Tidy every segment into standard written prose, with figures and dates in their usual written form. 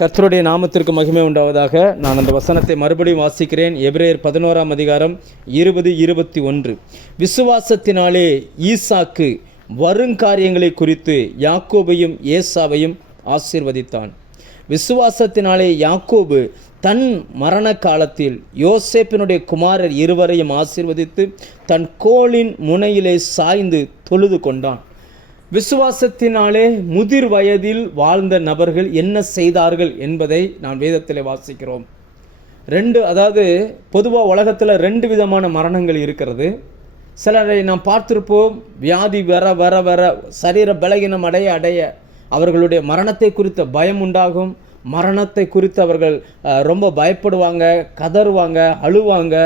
கர்த்தருடைய நாமத்திற்கு மகிமை உண்டாவதாக. நான் அந்த வசனத்தை மறுபடியும் வாசிக்கிறேன். எபிரேயர் 11ஆம் அதிகாரம் 20-21. விசுவாசத்தினாலே ஈசாக்கு வருங்காரியங்களை குறித்து யாக்கோபையும் ஏசாவையும் ஆசீர்வதித்தான். விசுவாசத்தினாலே யாக்கோபு தன் மரண காலத்தில் யோசேப்பினுடைய குமாரர் இருவரையும் ஆசீர்வதித்து தன் கோலின் முனையிலே சாய்ந்து தொழுது கொண்டான். விசுவாசத்தினாலே முதிர் வயதில் வாழ்ந்த நபர்கள் என்ன செய்தார்கள் என்பதை நான் வேதத்தில் வாசிக்கிறோம். அதாவது பொதுவாக உலகத்தில் 2 விதமான மரணங்கள் இருக்கிறது. சிலரை நாம் பார்த்திருப்போம். வியாதி வர வர வர சரீர பலகீனம் அடைய அவர்களுடைய மரணத்தை குறித்த பயம் உண்டாகும். மரணத்தை குறித்து அவர்கள் ரொம்ப பயப்படுவாங்க, கதறுவாங்க, அழுவாங்க.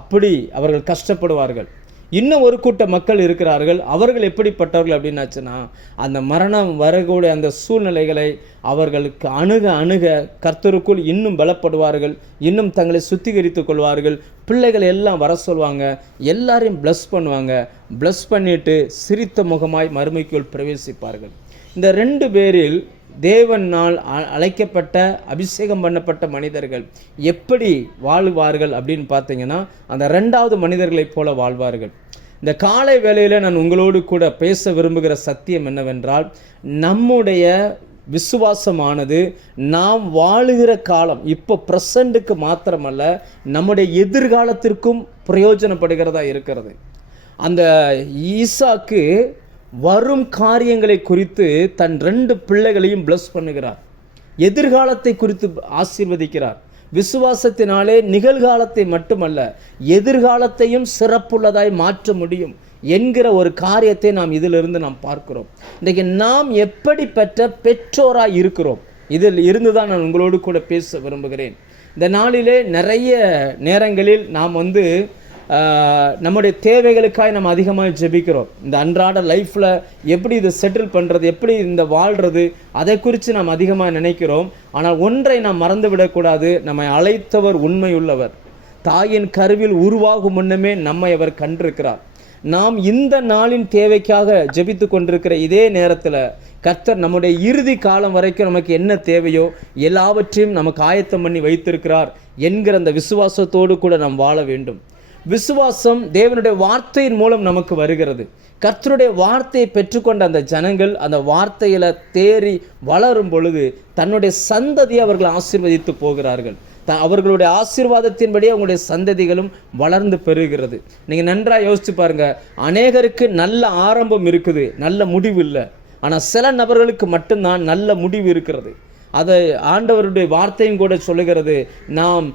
அப்படி அவர்கள் கஷ்டப்படுவார்கள். இன்னும் ஒரு கூட்ட மக்கள் இருக்கிறார்கள். அவர்கள் எப்படிப்பட்டவர்கள் அப்படின்னாச்சுன்னா, அந்த மரணம் வரக்கூடிய அந்த சூழ்நிலைகளை அவர்களுக்கு அணுக கர்த்தருக்குள் இன்னும் பலப்படுவார்கள், இன்னும் தங்களை சுத்திகரித்து கொள்வார்கள். பிள்ளைகள் எல்லாம் வர சொல்லுவாங்க, எல்லாரையும் ப்ளஸ் பண்ணுவாங்க. ப்ளஸ் பண்ணிட்டு சிரித்த முகமாய் மறுமைக்குள் பிரவேசிப்பார்கள். இந்த 2 பேரில் தேவனால் அழைக்கப்பட்ட அபிஷேகம் பண்ணப்பட்ட மனிதர்கள் எப்படி வாழ்வார்கள் அப்படின்னு பார்த்தீங்கன்னா, அந்த 2வது மனிதர்களைப் போல வாழ்வார்கள். இந்த காலை வேளையில் நான் உங்களோடு கூட பேச விரும்புகிற சத்தியம் என்னவென்றால், நம்முடைய விசுவாசமானது நாம் வாழுகிற காலம் இப்போ ப்ரெசண்ட்டுக்கு மாத்திரமல்ல, நம்முடைய எதிர்காலத்திற்கும் பிரயோஜனப்படுகிறதா இருக்கிறது. அந்த ஈசாக்கு வரும் காரியங்களை குறித்து தன் 2 பிள்ளைகளையும் ப்ளஸ் பண்ணுகிறார். எதிர்காலத்தை குறித்து ஆசீர்வதிக்கிறார். விசுவாசத்தினாலே நிகழ்காலத்தை மட்டுமல்ல, எதிர்காலத்தையும் சிறப்புள்ளதாய் மாற்ற முடியும் என்கிற ஒரு காரியத்தை நாம் இதிலிருந்து நாம் பார்க்கிறோம். இன்றைக்கு நாம் எப்படிப்பட்ட பெற்றோராய் இருக்கிறோம், இதில் இருந்து தான் நான் உங்களோடு கூட பேச விரும்புகிறேன். இந்த நாளிலே நிறைய நேரங்களில் நாம் நம்முடைய தேவைகளுக்காக நம்ம அதிகமாக ஜெபிக்கிறோம். இந்த அன்றாட லைஃப்பில் எப்படி இதை செட்டில் பண்ணுறது, எப்படி இந்த வாழ்கிறது, அதை குறித்து நாம் அதிகமாக நினைக்கிறோம். ஆனால் ஒன்றை நாம் மறந்து விடக்கூடாது. நம்மை அழைத்தவர் உண்மையுள்ளவர். தாயின் கருவில் உருவாகும் முன்னமே நம்மை அவர் கண்டிருக்கிறார். நாம் இந்த நாளின் தேவைக்காக ஜெபித்து கொண்டிருக்கிற இதே நேரத்தில் கர்த்தர் நம்முடைய இறுதி காலம் வரைக்கும் நமக்கு என்ன தேவையோ எல்லாவற்றையும் நமக்கு ஆயத்தம் பண்ணி வைத்திருக்கிறார் என்கிற அந்த விசுவாசத்தோடு கூட நாம் வாழ வேண்டும். விசுவாசம் தேவனுடைய வார்த்தையின் மூலம் நமக்கு வருகிறது. கர்த்தருடைய வார்த்தையை பெற்றுக்கொண்ட அந்த ஜனங்கள் அந்த வார்த்தையில் தேறி வளரும் பொழுது தன்னுடைய சந்ததியை அவர்கள் ஆசீர்வதித்து போகிறார்கள். அவர்களுடைய ஆசீர்வாதத்தின்படி அவங்களுடைய சந்ததிகளும் வளர்ந்து பெறுகிறது. நீங்கள் நன்றாக யோசிச்சு பாருங்கள். அநேகருக்கு நல்ல ஆரம்பம் இருக்குது, நல்ல முடிவு இல்லை. ஆனால் சில நபர்களுக்கு மட்டும்தான் நல்ல முடிவு இருக்கிறது. அதை ஆண்டவருடைய வார்த்தையும் கூட சொல்லுகிறது, நாம்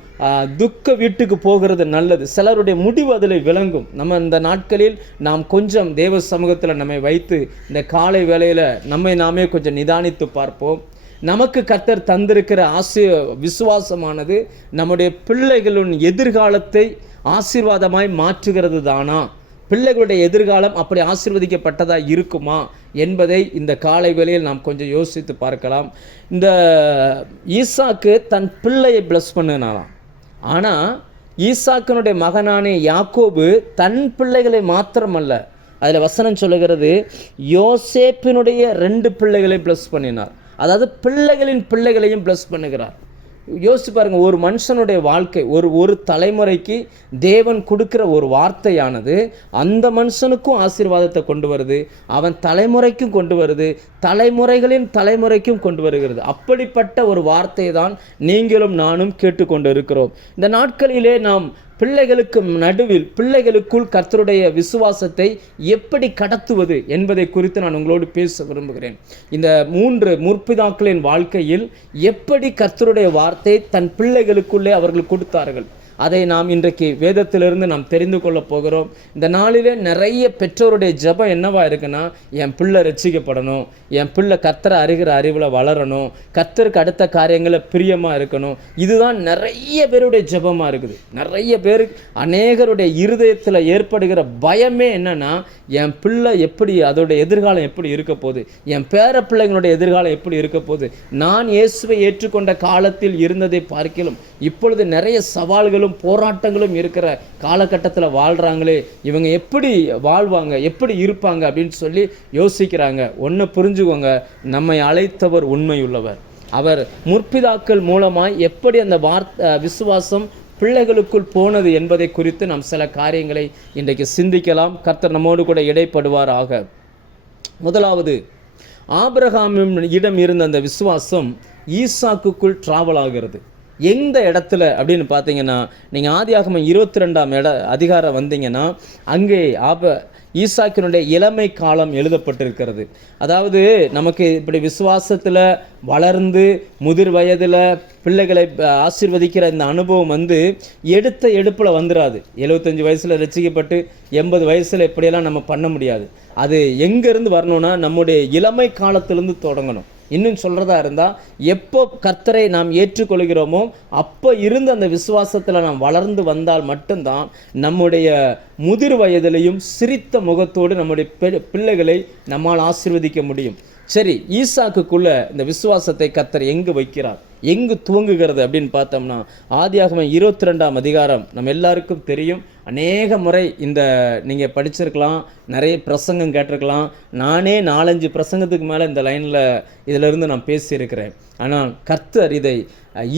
துக்க வீட்டுக்கு போகிறது நல்லது. சிலருடைய முடிவு அதில் விளங்கும். நம்ம இந்த நாட்களில் நாம் கொஞ்சம் தேவ சமூகத்தில் நம்மை வைத்து இந்த காலை வேளையில் நம்மை நாமே கொஞ்சம் நிதானித்து பார்ப்போம். நமக்கு கர்த்தர் தந்திருக்கிற விசுவாசமானது நம்முடைய பிள்ளைகளின் எதிர்காலத்தை ஆசீர்வாதமாய் மாற்றுகிறது தானா? பிள்ளைகளுடைய எதிர்காலம் அப்படி ஆசீர்வதிக்கப்பட்டதாக இருக்குமா என்பதை இந்த காலை வேளையில் நாம் கொஞ்சம் யோசித்து பார்க்கலாம். இந்த ஈசாக்கு தன் பிள்ளையை ப்ளஸ் பண்ணினாலாம். ஆனால் ஈசாக்கினுடைய மகனானே யாக்கோபு தன் பிள்ளைகளை மாத்திரமல்ல, அதில் வசனம் சொல்லுகிறது, யோசேப்பினுடைய 2 பிள்ளைகளை ப்ளஸ் பண்ணினார். அதாவது பிள்ளைகளின் பிள்ளைகளையும் ப்ளஸ் பண்ணுகிறார். யோசிச்சு பாருங்க, ஒரு மனுஷனுடைய வாழ்க்கை ஒரு தலைமுறைக்கு தேவன் கொடுக்கிற ஒரு வார்த்தையானது அந்த மனுஷனுக்கும் ஆசீர்வாதத்தை கொண்டு வருது, அவன் தலைமுறைக்கும் கொண்டு வருது, தலைமுறைகளின் தலைமுறைக்கும் கொண்டு வருகிறது. அப்படிப்பட்ட ஒரு வார்த்தையை தான் நீங்களும் நானும் கேட்டுக்கொண்டு இருக்கிறோம். இந்த நாட்களிலே நாம் பிள்ளைகளுக்கு நடுவில் பிள்ளைகளுக்குள் கர்த்தருடைய விசுவாசத்தை எப்படி கடத்துவது என்பதை குறித்து நான் உங்களோடு பேச விரும்புகிறேன். இந்த 3 முற்பிதாக்களின் வாழ்க்கையில் எப்படி கர்த்தருடைய வார்த்தை தன் பிள்ளைகளுக்குள்ளே அவர்கள் கொடுத்தார்கள், அதை நாம் இன்றைக்கு வேதத்திலிருந்து நாம் தெரிந்து கொள்ள போகிறோம். இந்த நாளிலே நிறைய பெற்றோருடைய ஜெபம் என்னவா இருக்குன்னா, என் பிள்ளை ரட்சிக்கப்படணும், என் பிள்ளை கர்த்தரை அறிகிற அறிவில் வளரணும், கர்த்தருக்கு அடுத்த காரியங்களில் பிரியமாக இருக்கணும். இதுதான் நிறைய பேருடைய ஜெபமாக இருக்குது. நிறைய பேர் அநேகருடைய இருதயத்தில் ஏற்படுகிற பயமே என்னன்னா, என் பிள்ளை எப்படி, அதோடைய எதிர்காலம் எப்படி இருக்க போகுது, என் பேர பிள்ளைங்களுடைய எதிர்காலம் எப்படி இருக்க போகுது. நான் இயேசுவை ஏற்றுக்கொண்ட காலத்தில் இருந்ததை பார்க்கிலும் இப்பொழுது நிறைய சவால்களும் போராட்டங்களும் இருக்கிற காலகட்டத்தில் வாழ்கிறாங்களே, இவங்க எப்படி வாழ்வாங்க, எப்படி இருப்பாங்க அப்படின்னு சொல்லி யோசிக்கிறாங்க. ஒன்று புரிஞ்சுக்கோங்க, நம்மை அழைத்தவர் உண்மையுள்ளவர். அவர் முற்பிதாக்கள் மூலமாய் எப்படி அந்த விசுவாசம் பிள்ளைகளுக்குள் போனது என்பதை குறித்து நாம் சில காரியங்களை இன்றைக்கு சிந்திக்கலாம். கர்த்தர் நம்மோடு கூட இடைப்படுவாராக. முதலாவது, ஆபிரகாமின் இடம் இருந்த அந்த விசுவாசம் ஈசாக்குக்குள் டிராவல் ஆகிறது. எந்த இடத்துல அப்படின்னு பார்த்தீங்கன்னா, நீங்கள் ஆதியாகமம் 22ஆம் அதிகாரம் வந்தீங்கன்னா அங்கே ஈசாக்கினுடைய இளமை காலம் எழுதப்பட்டிருக்கிறது. அதாவது நமக்கு இப்படி விசுவாசத்தில் வளர்ந்து முதிர் வயதில் பிள்ளைகளை ஆசீர்வதிக்கிற இந்த அனுபவம் எடுத்த எடுப்பில் வந்துடாது. 75 வயசில் ரசிக்கப்பட்டு 80 வயசில் எப்படியெல்லாம் நம்ம பண்ண முடியாது. அது எங்கேருந்து வரணும்னா நம்முடைய இளமை காலத்திலேருந்து தொடங்கணும். இன்னும் சொல்கிறதா இருந்தால், எப்போ கர்த்தரை நாம் ஏற்றுக்கொள்கிறோமோ அப்போ இருந்து அந்த விசுவாசத்தில் நாம் வளர்ந்து வந்தால் மட்டும்தான் நம்முடைய முதிர் வயதிலையும் சிரித்த முகத்தோடு நம்முடைய பிள்ளைகளை நம்மால் ஆசீர்வதிக்க முடியும். சரி, ஈசாக்குக்குள்ள இந்த விசுவாசத்தை கர்த்தர் எங்கு வைக்கிறார், எங்கு துவங்குகிறது அப்படின்னு பார்த்தோம்னா, ஆதியாகமம் 22ஆம் அதிகாரம் நம்ம எல்லாருக்கும் தெரியும். அநேக முறை இந்த நீங்கள் படிச்சிருக்கலாம், நிறைய பிரசங்கம் கேட்டிருக்கலாம். நானே 4-5 பிரசங்கத்துக்கு மேலே இந்த லைனில் இதிலிருந்து நான் பேசியிருக்கிறேன். ஆனால் கர்த்தர் இதை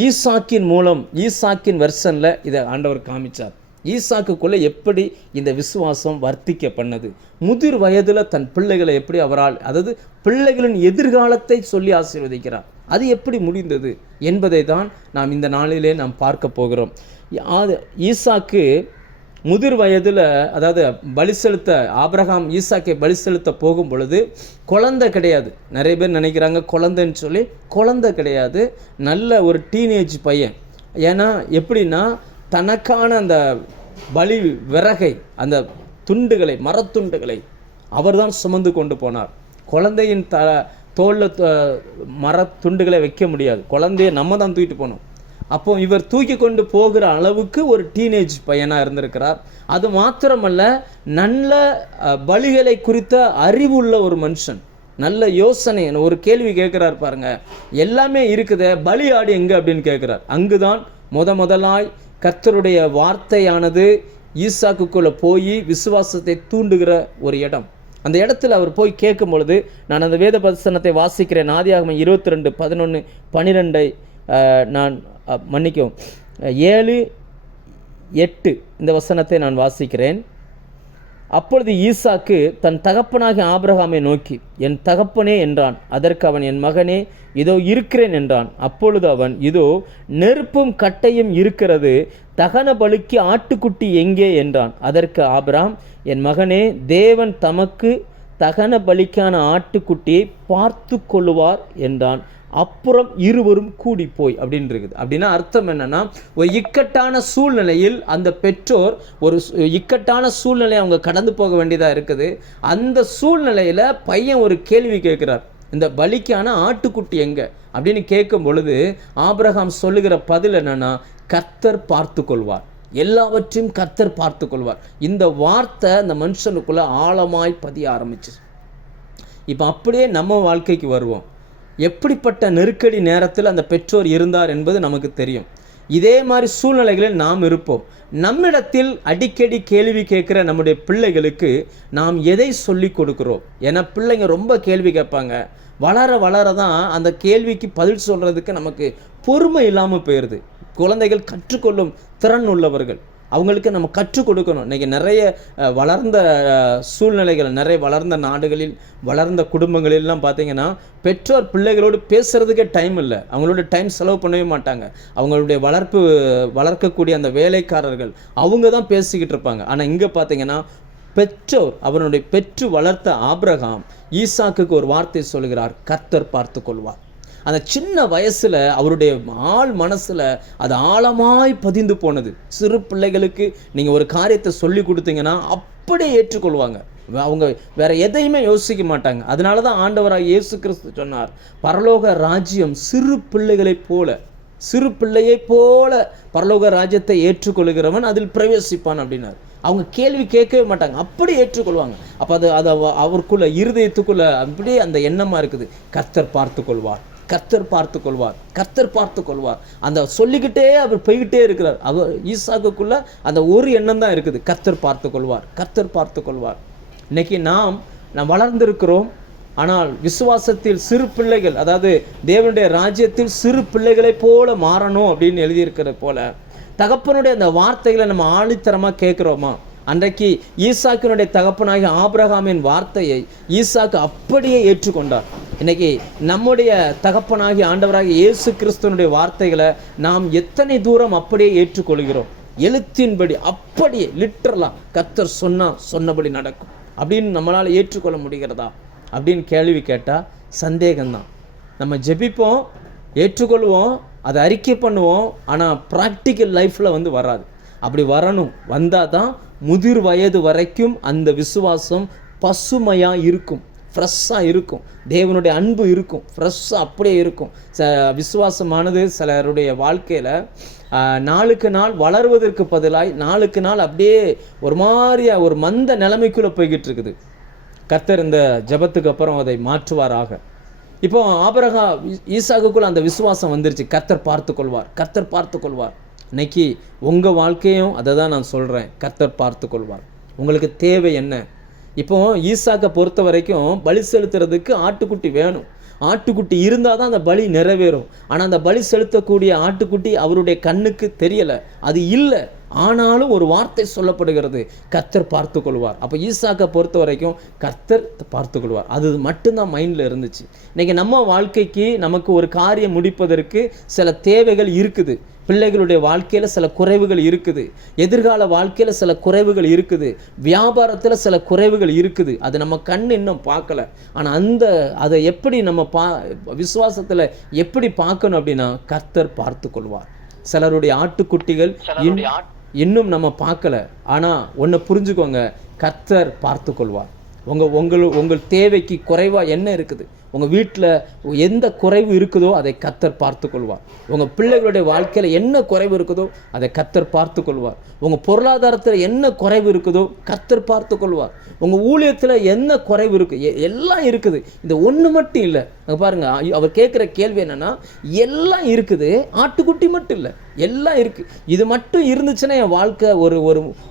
ஈசாக்கின் மூலம், ஈசாக்கின் வெர்ஷனில் இதை ஆண்டவர் காமிச்சார். ஈசாக்குக்குள்ளே எப்படி இந்த விசுவாசம் வர்த்திக்க பண்ணது, முதிர் வயதில் தன் பிள்ளைகளை எப்படி அவரால், அதாவது பிள்ளைகளின் எதிர்காலத்தை சொல்லி ஆசீர்வதிக்கிறார், அது எப்படி முடிந்தது என்பதை தான் நாம் இந்த நாளிலே நாம் பார்க்க போகிறோம். ஈசாக்கு முதிர் வயதில், அதாவது பலி செலுத்த ஆபிரகாம் ஈசாக்கை பலி செலுத்த போகும் பொழுது குழந்தை கிடையாது. நிறைய பேர் நினைக்கிறாங்க குழந்தைன்னு சொல்லி, குழந்தை கிடையாது, நல்ல ஒரு டீனேஜ் பையன். ஏன்னா எப்படின்னா, தனக்கான அந்த பலி விறகை, அந்த துண்டுகளை, மரத்துண்டுகளை அவர் தான் சுமந்து கொண்டு போனார். குழந்தையின் தோளில் மரத்துண்டுகளை வைக்க முடியாது, குழந்தைய நம்ம தான் தூக்கிட்டு போனோம். அப்போ இவர் தூக்கி கொண்டு போகிற அளவுக்கு ஒரு டீனேஜ் பையனாக இருந்திருக்கிறார். அது மாத்திரமல்ல, நல்ல பலிகளை குறித்த அறிவுள்ள ஒரு மனுஷன், நல்ல யோசனை. ஒரு கேள்வி கேட்குறார் பாருங்க, எல்லாமே இருக்குதே, பலி ஆடு எங்கே அப்படின்னு கேட்குறார். அங்குதான் முதலாய் கர்த்தருடைய வார்த்தையானது ஈசாக்குக்குள்ளே போய் விசுவாசத்தை தூண்டுகிற ஒரு இடம். அந்த இடத்துல அவர் போய் கேட்கும் பொழுது, நான் அந்த வேத வசனத்தை வாசிக்கிறேன். ஆதியாகமம் 22, 11, 12 நான் மன்னிக்கவும் 7, 8 இந்த வசனத்தை நான் வாசிக்கிறேன். அப்பொழுது ஈசாக்கு தன் தகப்பனாகிய ஆபிரகாமை நோக்கி, என் தகப்பனே என்றான். அதற்கு அவன், என் மகனே, இதோ இருக்கிறேன் என்றான். அப்பொழுது அவன், இதோ நெருப்பும் கட்டையும் இருக்கிறது, தகன பலிக்கு ஆட்டுக்குட்டி எங்கே என்றான். அதற்கு ஆபிரகாம், என் மகனே, தேவன் தமக்கு தகன பலிக்கான ஆட்டுக்குட்டியை பார்த்து கொள்ளுவார் என்றான். அப்புறம் இருவரும் கூடி போய் அப்படின்னு இருக்குது. அப்படின்னா அர்த்தம் என்னன்னா, ஒரு இக்கட்டான சூழ்நிலையில் அந்த பெற்றோர் ஒரு இக்கட்டான சூழ்நிலையை அவங்க கடந்து போக வேண்டியதாக இருக்குது. அந்த சூழ்நிலையில் பையன் ஒரு கேள்வி கேட்குறார், இந்த பலிக்கான ஆட்டுக்குட்டி எங்கே அப்படின்னு கேட்கும் பொழுது ஆபிரகாம் சொல்லுகிற பதில் என்னன்னா, கர்த்தர் பார்த்து கொள்வார், எல்லாவற்றையும் கர்த்தர் பார்த்து கொள்வார். இந்த வார்த்தை அந்த மனுஷனுக்குள்ள ஆழமாய் பதிய ஆரம்பிச்சு. இப்போ அப்படியே நம்ம வாழ்க்கைக்கு வருவோம். எப்படிப்பட்ட நெருக்கடி நேரத்தில் அந்த பெற்றோர் இருந்தார் என்பது நமக்கு தெரியும். இதே மாதிரி சூழ்நிலைகளில் நாம் இருப்போம். நம்மிடத்தில் அடிக்கடி கேள்வி கேட்குற நம்முடைய பிள்ளைகளுக்கு நாம் எதை சொல்லி கொடுக்குறோம்? ஏன்னா பிள்ளைங்க ரொம்ப கேள்வி கேட்பாங்க. வளர தான் அந்த கேள்விக்கு பதில் சொல்கிறதுக்கு நமக்கு பொறுமை இல்லாமல் போயிடுது. குழந்தைகள் கற்றுக்கொள்ளும் திறன் உள்ளவர்கள், அவங்களுக்கு நம்ம கற்றுக் கொடுக்கணும். இன்றைக்கி நிறைய வளர்ந்த சூழ்நிலைகள், நிறைய வளர்ந்த நாடுகளில், வளர்ந்த குடும்பங்களிலாம் பார்த்திங்கன்னா, பெற்றோர் பிள்ளைகளோடு பேசுகிறதுக்கே டைம் இல்லை, அவங்களோட டைம் செலவு பண்ணவே மாட்டாங்க. அவங்களுடைய வளர்க்கக்கூடிய அந்த வேலைக்காரர்கள் அவங்க தான் பேசிக்கிட்டு இருப்பாங்க. ஆனால் இங்கே பார்த்திங்கன்னா, பெற்றோர், அவனுடைய பெற்று வளர்த்த ஆபிரகாம் ஈசாக்குக்கு ஒரு வார்த்தை சொல்கிறார், கர்த்தர் பார்த்து கொள்வார். அந்த சின்ன வயசில் அவருடைய ஆள் மனசில் அது ஆழமாய் பதிந்து போனது. சிறு பிள்ளைகளுக்கு நீங்கள் ஒரு காரியத்தை சொல்லி கொடுத்தீங்கன்னா அப்படியே ஏற்றுக்கொள்வாங்க. அவங்க வேற எதையுமே யோசிக்க மாட்டாங்க. அதனால தான் ஆண்டவராக இயேசு கிறிஸ்து சொன்னார், பரலோக ராஜ்யம் சிறு பிள்ளைகளைப் போல, சிறு பிள்ளையைப் போல பரலோக ராஜ்யத்தை ஏற்றுக்கொள்கிறவன் அதில் பிரவேசிப்பான் அப்படின்னார். அவங்க கேள்வி கேட்கவே மாட்டாங்க, அப்படி ஏற்றுக்கொள்வாங்க. அப்போ அது அவருக்குள்ள இருதயத்துக்குள்ள அப்படியே அந்த எண்ணமாக இருக்குது, கர்த்தர் பார்த்து கொள்வார், கர்த்தர் பார்த்து கொள்வார், கர்த்தர் பார்த்து கொள்வார். அந்த சொல்லிக்கிட்டே அவர் போய்கிட்டே இருக்கிறார். அவர் ஈசாக்குக்குள்ள அந்த ஒரு எண்ணம் தான் இருக்குது, கர்த்தர் பார்த்து கொள்வார், கர்த்தர் பார்த்து கொள்வார். இன்னைக்கு நாம் வளர்ந்திருக்கிறோம், ஆனால் விசுவாசத்தில் சிறு பிள்ளைகள், அதாவது தேவனுடைய ராஜ்யத்தில் சிறு பிள்ளைகளைப் போல மாறணும் அப்படின்னு எழுதியிருக்கிறது போல தகப்பனுடைய அந்த வார்த்தைகளை நம்ம ஆணித்தரமாக கேட்குறோமா? அன்றைக்கு ஈசாக்கினுடைய தகப்பனாகிய ஆபிரகாமின் வார்த்தையை ஈசாக்கு அப்படியே ஏற்றுக்கொண்டார். இன்னைக்கு நம்முடைய தகப்பனாகிய ஆண்டவராகிய இயேசு கிறிஸ்துவனுடைய வார்த்தைகளை நாம் எத்தனை தூரம் அப்படியே ஏற்றுக்கொள்கிறோம்? எழுத்தின்படி அப்படியே லிட்டரலாக கர்த்தர் சொன்னபடி நடக்கும் அப்படின்னு நம்மளால் ஏற்றுக்கொள்ள முடிகிறதா அப்படின்னு கேள்வி கேட்டால் சந்தேகம்தான். நம்ம ஜெபிப்போம், ஏற்றுக்கொள்வோம், அதை அறிக்கை பண்ணுவோம், ஆனால் ப்ராக்டிக்கல் லைஃப்பில் வராது. அப்படி வரணும். வந்தால் தான் முதிர் வயது வரைக்கும் அந்த விசுவாசம் பசுமையாக இருக்கும், ஃப்ரெஷ்ஷாக இருக்கும், தேவனுடைய அன்பு இருக்கும், ஃப்ரெஷ்ஷாக அப்படியே இருக்கும். விசுவாசமானது சிலருடைய வாழ்க்கையில் நாளுக்கு நாள் வளர்வதற்கு பதிலாக நாளுக்கு நாள் அப்படியே ஒரு மாதிரியாக ஒரு மந்த நிலைமைக்குள்ளே போய்கிட்டு இருக்குது. கர்த்தர் இந்த ஜெபத்துக்கு அப்புறம் அதை மாற்றுவாராக. இப்போ ஈசாக்குக்குள்ள அந்த விசுவாசம் வந்துருச்சு. கர்த்தர் பார்த்து கொள்வார். இன்னைக்கு உங்கள் வாழ்க்கையும் அதை தான் நான் சொல்கிறேன், கர்த்தர் பார்த்து கொள்வார். உங்களுக்கு தேவை என்ன? இப்போ ஈசாக்கை பொறுத்த வரைக்கும் பலி செலுத்துறதுக்கு ஆட்டுக்குட்டி வேணும். ஆட்டுக்குட்டி இருந்தால் தான் அந்த பலி நிறைவேறும். ஆனால் அந்த பலி செலுத்தக்கூடிய ஆட்டுக்குட்டி அவருடைய கண்ணுக்கு தெரியலை, அது இல்லை. ஆனாலும் ஒரு வார்த்தை சொல்லப்படுகிறது, கர்த்தர் பார்த்து கொள்வார். அப்போ ஈசாக்கை பொறுத்த வரைக்கும் கர்த்தர் பார்த்து கொள்வார், அது மட்டும்தான் மைண்டில் இருந்துச்சு. இன்றைக்கி நம்ம வாழ்க்கைக்கு நமக்கு ஒரு காரியம் முடிப்பதற்கு சில தேவைகள் இருக்குது. பிள்ளைகளுடைய வாழ்க்கையில் சில குறைவுகள் இருக்குது, எதிர்கால வாழ்க்கையில் சில குறைவுகள் இருக்குது, வியாபாரத்தில் சில குறைவுகள் இருக்குது. அது நம்ம கண் இன்னும் பார்க்கல. ஆனால் அதை எப்படி நம்ம விசுவாசத்தில் எப்படி பார்க்கணும் அப்படின்னா கர்த்தர் பார்த்து கொள்வார். சிலருடைய ஆட்டுக்குட்டிகள் இன்னும் நம்ம பார்க்கல. ஆனால் ஒன்று புரிஞ்சுக்கோங்க, கர்த்தர் பார்த்து கொள்வார். உங்கள் தேவைக்கு குறைவாக என்ன இருக்குது, உங்கள் வீட்டில் எந்த குறைவு இருக்குதோ அதை கர்த்தர் பார்த்து கொள்வார். உங்கள் பிள்ளைகளுடைய வாழ்க்கையில் என்ன குறைவு இருக்குதோ அதை கர்த்தர் பார்த்து கொள்வார். உங்கள் பொருளாதாரத்தில் என்ன குறைவு இருக்குதோ கர்த்தர் பார்த்து கொள்வார். உங்கள் ஊழியத்தில் என்ன குறைவு இருக்குது, எல்லாம் இருக்குது. இந்த ஒன்று மட்டும் இல்லை. பாருங்கள், அவர் கேட்குற கேள்வி என்னென்னா, எல்லாம் இருக்குது, ஆட்டுக்குட்டி மட்டும் இல்லை, எல்லாம் இருக்குது. இது மட்டும் இருந்துச்சுன்னா என் வாழ்க்கை ஒரு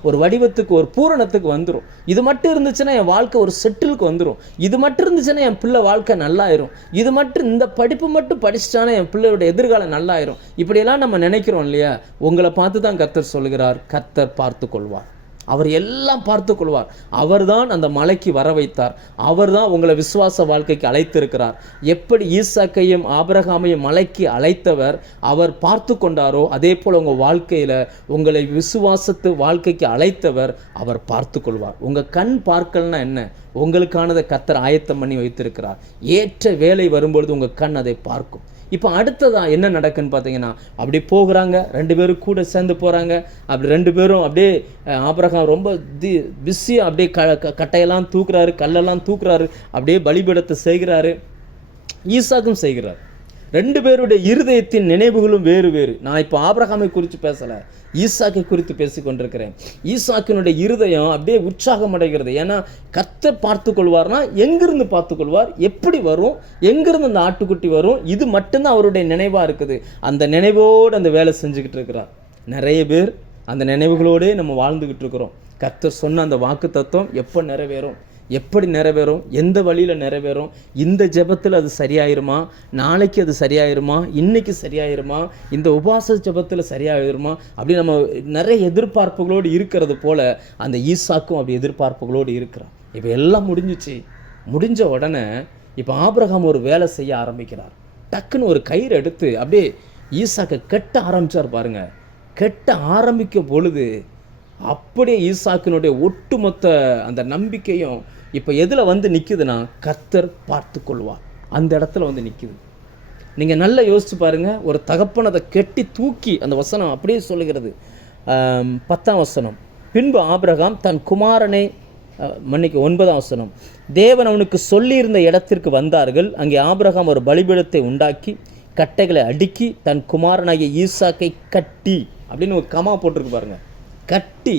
ஒரு வடிவத்துக்கு, ஒரு பூரணத்துக்கு வந்துடும். இது மட்டும் இருந்துச்சுன்னா என் வாழ்க்கை ஒரு செட்டிலுக்கு வந்துடும். இது மட்டும் இருந்துச்சுன்னா என் பிள்ளை வாழ்க்கை நல்லாயிரும். இது மட்டும், இந்த படிப்பு மட்டும் படிச்சிட்டானா என் பிள்ளையோட எதிர்காலம் நல்லாயிரும். இப்படியெல்லாம் நம்ம நினைக்கிறோம் இல்லையா? உங்களை பார்த்து தான் கர்த்தர் சொல்கிறார், கர்த்தர் பார்த்து கொள்வார். அவர் எல்லாம் பார்த்து கொள்வார். அவர்தான் அந்த மலைக்கு வர வைத்தார். அவர்தான் உங்களை விசுவாச வாழ்க்கைக்கு அழைத்திருக்கிறார். எப்படி ஈசாக்கையும் ஆபிரகாமையும் மலைக்கு அழைத்தவர் அவர் பார்த்து கொண்டாரோ, அதே போல் உங்கள் வாழ்க்கையில் உங்களை விசுவாசத்து வாழ்க்கைக்கு அழைத்தவர் அவர் பார்த்து கொள்வார். உங்கள் கண் பார்க்கலன்னா என்ன, உங்களுக்கானதை கர்த்தர் ஆயத்தம் பண்ணி வைத்திருக்கிறார். ஏற்ற வேலை வரும்பொழுது உங்கள் கண் அதை பார்க்கும். இப்போ அடுத்ததான் என்ன நடக்குன்னு பார்த்தீங்கன்னா, அப்படி போகிறாங்க, 2 பேரும் கூட சேர்ந்து போகிறாங்க. அப்படி 2 பேரும் அப்படியே ஆபிரகாம் ரொம்ப பிஸியாக அப்படியே கட்டையெல்லாம் தூக்குறாரு, கல்லெல்லாம் தூக்குறாரு, அப்படியே பலிபீடத்தை செய்கிறாரு. ஈசாக்கும் செய்கிறார். 2 பேருடைய இருதயத்தின் நினைவுகளும் வேறு வேறு. நான் இப்போ ஆபிரகாமை குறித்து பேசலை, ஈசாக்கை குறித்து பேசி கொண்டிருக்கிறேன். ஈசாக்கினுடைய இருதயம் அப்படியே உற்சாகம் அடைகிறது. ஏன்னா கர்த்தர் பார்த்து கொள்வார்னா எங்கிருந்து பார்த்து கொள்வார், எப்படி வரும், எங்கிருந்து அந்த ஆட்டுக்குட்டி வரும், இது மட்டும்தான் அவருடைய நினைவாக இருக்குது. அந்த நினைவோடு அந்த வேலை செஞ்சுக்கிட்டு இருக்கிறார். நிறைய பேர் அந்த நினைவுகளோடே நம்ம வாழ்ந்துக்கிட்டு இருக்கிறோம். கர்த்தர் சொன்ன அந்த வாக்கு தத்துவம் எப்போ நிறைவேறும், எப்படி நிறைவேறும், எந்த வழியில் நிறைவேறும், இந்த ஜெபத்தில் அது சரியாயிருமா, நாளைக்கு அது சரியாயிருமா, இன்னைக்கு சரியாயிருமா, இந்த உபவாச ஜெபத்தில் சரியாயிருமா, அப்படி நம்ம நிறைய எதிர்பார்ப்புகளோடு இருக்கிறது போல் அந்த ஈசாக்கும் அப்படி எதிர்பார்ப்புகளோடு இருக்கிறான். இப்போ எல்லாம் முடிஞ்ச உடனே இப்போ ஆபிரகாம் ஒரு வேலை செய்ய ஆரம்பிக்கிறார். டக்குன்னு ஒரு கயிறு எடுத்து அப்படியே ஈசாக்கை கெட்ட ஆரம்பித்தார். பாருங்க, கெட்ட ஆரம்பிக்கும் பொழுது அப்படியே ஈசாக்கினுடைய ஒட்டுமொத்த அந்த நம்பிக்கையும் இப்போ எதில் வந்து நிற்குதுன்னா, கர்த்தர் பார்த்து கொள்வார் அந்த இடத்துல வந்து நிற்குது. நீங்கள் நல்லா யோசிச்சு பாருங்கள். ஒரு தகப்பன் அதை கெட்டி தூக்கி, அந்த வசனம் அப்படியே சொல்லுகிறது, 10ஆம் வசனம், பின்பு ஆபிரகாம் தன் குமாரனை 9ஆம் வசனம், தேவன் அவனுக்கு சொல்லியிருந்த இடத்திற்கு வந்தார்கள். அங்கே ஆபிரகாம் ஒரு பலிபீடத்தை உண்டாக்கி கட்டைகளை அடுக்கி தன் குமாரனாகிய ஈசாக்கை கட்டி, அப்படின்னு ஒரு கமா போட்டிருக்கு பாருங்க, கட்டி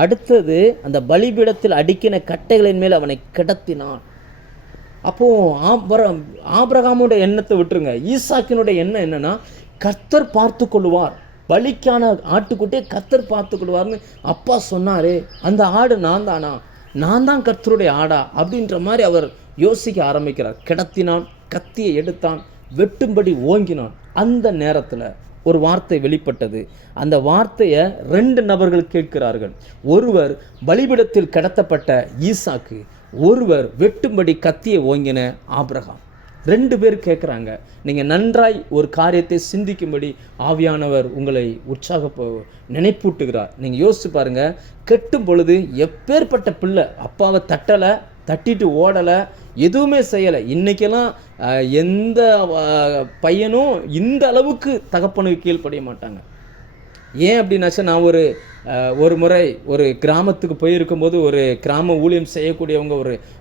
அடுத்தது அந்த பலிபீடத்தில் அடுக்கின கட்டைகளின் மேல் அவனை கிடத்தினான். அப்போது ஆபிரகாமுடைய எண்ணத்தை விட்டுருங்க, ஈசாக்கினுடைய எண்ணம் என்னன்னா, கர்த்தர் பார்த்து கொள்வார், பலிக்கான ஆட்டுக்குட்டியை கர்த்தர் பார்த்து கொள்வார்னு அப்பா சொன்னாரே, அந்த ஆடு நான் தானா, நான் தான் கர்த்தருடைய ஆடா அப்படின்ற மாதிரி அவர் யோசிக்க ஆரம்பிக்கிறார். கிடத்தினான், கத்தியை எடுத்தான், வெட்டும்படி ஓங்கினான். அந்த நேரத்தில் ஒரு வார்த்தை வெளிப்பட்டது. அந்த வார்த்தையை 2 நபர்கள் கேட்கிறார்கள். ஒருவர் பலிபீடத்தில் கடத்தப்பட்ட ஈசாக்கு, ஒருவர் வெட்டும்படி கத்தியை ஓங்கின ஆபிரகாம். 2 பேர் கேட்குறாங்க. நீங்கள் நன்றாய் ஒரு காரியத்தை சிந்திக்கும்படி ஆவியானவர் உங்களை நினைப்பூட்டுகிறார். நீங்கள் யோசிச்சு பாருங்கள். கெட்டும் பொழுது எப்பேற்பட்ட பிள்ளை அப்பாவை தட்டிட்டு ஓடலை, எதுவுமே செய்யலை. இன்றைக்கெல்லாம் எந்த பையனும் இந்த அளவுக்கு தகப்பனுக்கு கீழ்ப்படிய மாட்டாங்க. ஏன் அப்படின்னாச்சா, நான் ஒரு முறை ஒரு கிராமத்துக்கு போயிருக்கும்போது ஒரு கிராம ஊழியம் செய்யக்கூடியவங்க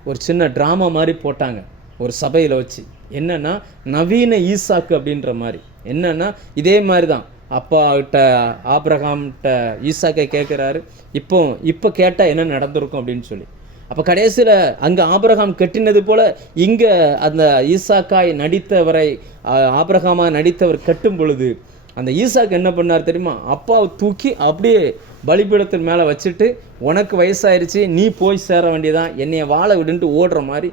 ஒரு சின்ன ட்ராமா மாதிரி போட்டாங்க ஒரு சபையில் வச்சு. என்னென்னா நவீன ஈசாக்கு அப்படின்ற மாதிரி. என்னென்னா இதே மாதிரி தான் அப்பா கிட்ட ஆபிரகாம்கிட்ட ஈசாக்கை கேட்குறாரு. இப்போ கேட்டால் என்ன நடந்திருக்கும் அப்படின்னு சொல்லி. அப்போ கடைசியில் அங்கே ஆபிரகாம் கட்டினது போல் இங்கே அந்த ஈசாக்காய் நடித்தவரை ஆபிரகாமாக நடித்தவர் கட்டும் பொழுது அந்த ஈசாக்கு என்ன பண்ணார் தெரியுமா? அப்பாவை தூக்கி அப்படியே பலிபீடத்தின் மேலே வச்சுட்டு, உனக்கு வயசாயிருச்சு, நீ போய் சேர வேண்டியதான், என்னைய வாழ விடுன்ட்டு ஓடுற மாதிரி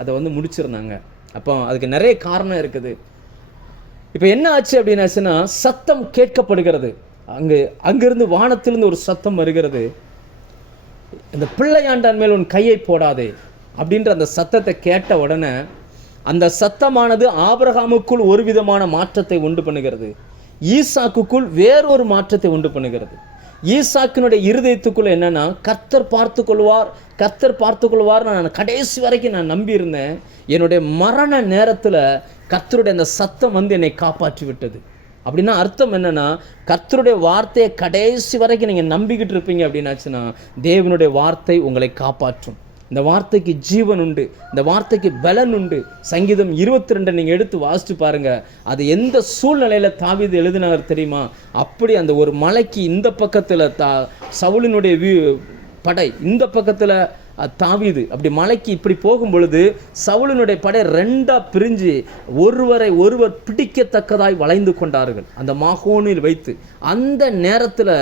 அதை முடிச்சிருந்தாங்க. அப்போ அதுக்கு நிறைய காரணம் இருக்குது. இப்போ என்ன ஆச்சு அப்படின்னாச்சுன்னா, சத்தம் கேட்கப்படுகிறது. அங்கிருந்து வானத்திலிருந்து ஒரு சத்தம் வருகிறது. இந்த பிள்ளையாண்டான் மேல் உன் கையை போடாதே அப்படின்ற அந்த சத்தத்தை கேட்ட உடனே அந்த சத்தமானது ஆபிரகாமுக்குள் ஒரு விதமான மாற்றத்தை உண்டு பண்ணுகிறது, ஈசாக்குக்குள் வேறொரு மாற்றத்தை உண்டு பண்ணுகிறது. ஈசாக்கினுடைய இருதயத்துக்குள்ள என்னன்னா, கர்த்தர் பார்த்து கொள்வார் நான் கடைசி வரைக்கும் நான் நம்பியிருந்தேன். என்னுடைய மரண நேரத்தில் கர்த்தருடைய அந்த சத்தம் என்னை காப்பாற்றி விட்டது. அப்படின்னா அர்த்தம் என்னன்னா, கர்த்தருடைய வார்த்தையை கடைசி வரைக்கும் நீங்கள் நம்பிக்கிட்டு இருப்பீங்க அப்படின்னாச்சுன்னா, தேவனுடைய வார்த்தை உங்களை காப்பாற்றும். இந்த வார்த்தைக்கு ஜீவன் உண்டு, இந்த வார்த்தைக்கு பலன் உண்டு. சங்கீதம் 22 நீங்கள் எடுத்து வாசித்து பாருங்கள். அது எந்த சூழ்நிலையில் தாவீது எழுதினார் தெரியுமா? அப்படி அந்த ஒரு மலைக்கு இந்த பக்கத்தில் சவுலினுடைய படை, இந்த பக்கத்தில் தாவீது. அப்படி மலைக்கு இப்படி போகும் பொழுது சவுலினுடைய படை 2ஆ பிரிஞ்சு ஒருவர் பிடிக்கத்தக்கதாய் வளைந்து கொண்டார்கள் அந்த மாகோனில் வைத்து. அந்த நேரத்தில்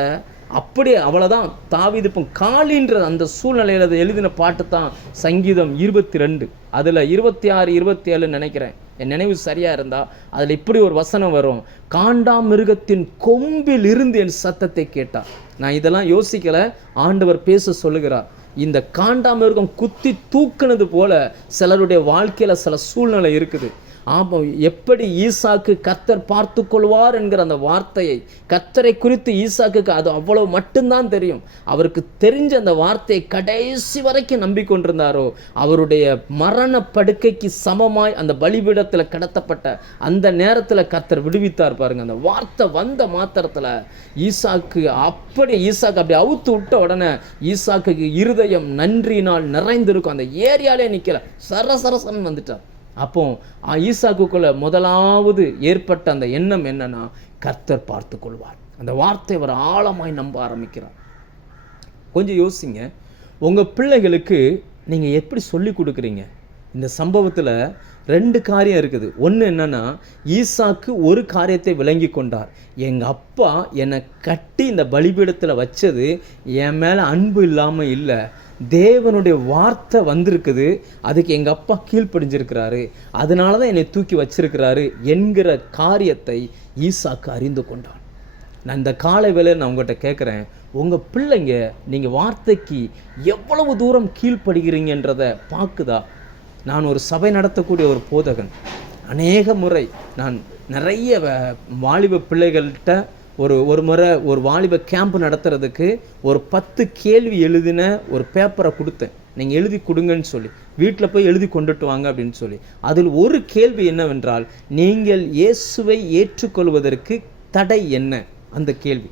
அப்படியே அவ்வளோதான். தாவீது இப்போ காலின்ற அந்த சூழ்நிலையில் அதை எழுதின பாட்டு தான் சங்கீதம் 22. அதில் 26, 27 நினைக்கிறேன், என் நினைவு சரியாக இருந்தால் அதில் இப்படி ஒரு வசனம் வரும்: காண்டாமிருகத்தின் கொம்பில் இருந்து என் சத்தத்தை கேட்டார். நான் இதெல்லாம் யோசிக்கலை, ஆண்டவர் பேச சொல்லுகிறார். இந்த காண்டாமிருகம் குத்தி தூக்குனது போல சிலருடைய வாழ்க்கையில் சில சூழ்நிலை இருக்குது. ஆமாம், எப்படி ஈசாக்கு கர்த்தர் பார்த்து கொள்வார் என்கிற அந்த வார்த்தையை, கர்த்தரை குறித்து ஈசாக்குக்கு அது அவ்வளவு மட்டும்தான் தெரியும். அவருக்கு தெரிஞ்ச அந்த வார்த்தையை கடைசி வரைக்கும் நம்பிக்கொண்டிருந்தாரோ, அவருடைய மரண படுக்கைக்கு சமமாய் அந்த பலிபீடத்தில் கடத்தப்பட்ட அந்த நேரத்தில் கர்த்தர் விடுவித்தார் பாருங்க. அந்த வார்த்தை வந்த மாத்திரத்தில் ஈசாக்கு அப்படி அவுத்து விட்ட உடனே ஈசாக்கு இருதயம் நன்றியினால் நிறைந்திருக்கும். அந்த ஏரியாலே நிற்கல, சரசரசன் வந்துட்டார். அப்போ ஈசாக்குக்குள்ள முதலாவது ஏற்பட்ட அந்த எண்ணம் என்னன்னா, கர்த்தர் பார்த்து கொள்வார். அந்த வார்த்தை அவர் ஆழமாய் நம்ப ஆரம்பிக்கிறார். கொஞ்சம் யோசிங்க, உங்கள் பிள்ளைகளுக்கு நீங்கள் எப்படி சொல்லி கொடுக்குறீங்க? இந்த சம்பவத்தில் 2 காரியம் இருக்குது. ஒன்று என்னன்னா, ஈசாக்கு ஒரு காரியத்தை விளங்கி கொண்டார். எங்கள் அப்பா என்னை கட்டி இந்த பலிபீடத்தில் வச்சது என் மேலே அன்பு இல்லாமல் இல்லை, தேவனுடைய வார்த்தை வந்திருக்குது, அதுக்கு எங்கள் அப்பா கீழ்ப்படிஞ்சிருக்கிறாரு, அதனால தான் என்னை தூக்கி வச்சிருக்கிறாரு என்கிற காரியத்தை ஈசாக்கு அறிந்து கொண்டான். நான் இந்த காலை வேளையில் நான் உங்கள்கிட்ட கேட்குறேன், உங்கள் பிள்ளைங்க நீங்கள் வார்த்தைக்கு எவ்வளவு தூரம் கீழ்ப்படுகிறீங்கன்றதை பார்க்குதா? நான் ஒரு சபை நடத்தக்கூடிய ஒரு போதகன். அநேக முறை நான் நிறைய வாலிப பிள்ளைகள்கிட்ட ஒரு முறை ஒரு வாலிப கேம்ப் நடத்துறதுக்கு ஒரு 10 கேள்வி எழுதின ஒரு பேப்பரை கொடுத்தேன். நீங்கள் எழுதி கொடுங்கன்னு சொல்லி, வீட்டில் போய் எழுதி கொண்டுட்டு வாங்க அப்படின்னு சொல்லி. அதில் ஒரு கேள்வி என்னவென்றால், நீங்கள் இயேசுவை ஏற்றுக்கொள்வதற்கு தடை என்ன? அந்த கேள்வி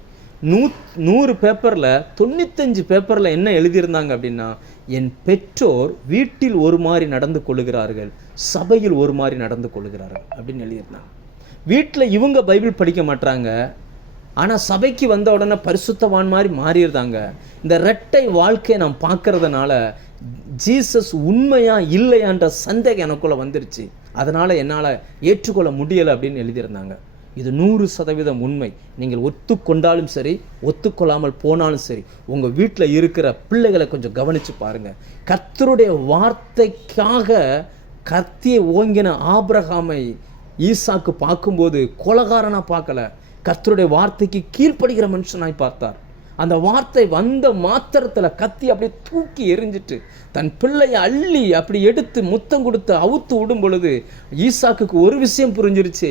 100 பேப்பரில் 95 பேப்பரில் என்ன எழுதியிருந்தாங்க அப்படின்னா, என் பெற்றோர் வீட்டில் ஒரு மாதிரி நடந்து கொள்ளுகிறார்கள், சபையில் ஒரு மாதிரி நடந்து கொள்ளுகிறார்கள் அப்படின்னு எழுதியிருந்தாங்க. வீட்டில் இவங்க பைபிள் படிக்க மாட்டாங்க, ஆனால் சபைக்கு வந்த உடனே பரிசுத்தவான் மாதிரி மாறிடுறாங்க. இந்த இரட்டை வாழ்க்கையை நான் பார்க்கறதுனால ஜீசஸ் உண்மையா இல்லையான்ற சந்தேகம் எனக்குள்ளே வந்துருச்சு, அதனால் என்னால் ஏற்றுக்கொள்ள முடியலை அப்படின்னு எழுதியிருந்தாங்க. இது 100% உண்மை. நீங்கள் ஒத்துக்கொண்டாலும் சரி, ஒத்துக்கொள்ளாமல் போனாலும் சரி, உங்கள் வீட்டில் இருக்கிற பிள்ளைகளை கொஞ்சம் கவனித்து பாருங்கள். கர்த்தருடைய வார்த்தைக்காக கத்தியை ஓங்கின ஆபிரகாமை ஈசாக்கு பார்க்கும்போது கொலகாரனாக பார்க்கல, கர்த்தருடைய வார்த்தைக்கு கீழ்ப்படுகிற மனுஷனாய் பார்த்தார். அந்த வார்த்தை வந்த மாத்திரத்தில் கத்தி அப்படியே தூக்கி எரிஞ்சிட்டு தன் பிள்ளையை அள்ளி அப்படி எடுத்து முத்தம் கொடுத்து அவுத்து விடும் பொழுது ஈசாக்குக்கு ஒரு விஷயம் புரிஞ்சிருச்சு.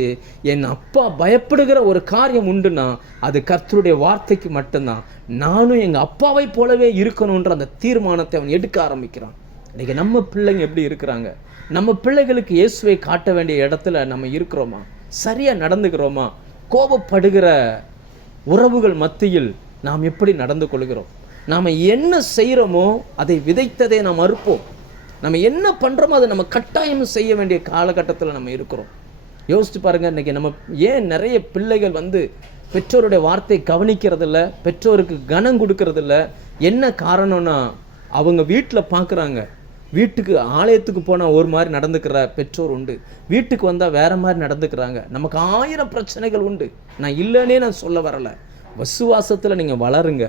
என் அப்பா பயப்படுகிற ஒரு காரியம் உண்டுன்னா அது கர்த்தருடைய வார்த்தைக்கு மட்டும்தான். நானும் எங்கள் அப்பாவை போலவே இருக்கணுன்ற அந்த தீர்மானத்தை அவன் எடுக்க ஆரம்பிக்கிறான். இன்றைக்கி நம்ம பிள்ளைங்க எப்படி இருக்கிறாங்க? நம்ம பிள்ளைகளுக்கு இயேசுவை காட்ட வேண்டிய இடத்துல நம்ம இருக்கிறோமா? சரியாக நடந்துக்கிறோமா? கோபப்படுகிற உறவுகள் மத்தியில் நாம் எப்படி நடந்து கொள்கிறோம்? நாம் என்ன செய்கிறோமோ அதை விதைத்ததை நாம் அறுப்போம். நம்ம என்ன பண்ணுறோமோ அதை நம்ம கட்டாயம் செய்ய வேண்டிய காலகட்டத்தில் நம்ம இருக்கிறோம். யோசிச்சு பாருங்கள், இன்றைக்கி நம்ம ஏன் நிறைய பிள்ளைகள் பெற்றோருடைய வார்த்தை கவனிக்கிறதில்ல, பெற்றோருக்கு கனம் கொடுக்கறதில்ல? என்ன காரணம்னா அவங்க வீட்டில் பார்க்குறாங்க, வீட்டுக்கு ஆலயத்துக்கு போனால் ஒரு மாதிரி நடந்துக்கிற பெற்றோர் உண்டு, வீட்டுக்கு வந்தால் வேறு மாதிரி நடந்துக்கிறாங்க. நமக்கு 1000 பிரச்சனைகள் உண்டு. நான் இல்லைன்னே நான் சொல்ல வரலை. விசுவாசத்தில் நீங்கள் வளருங்க.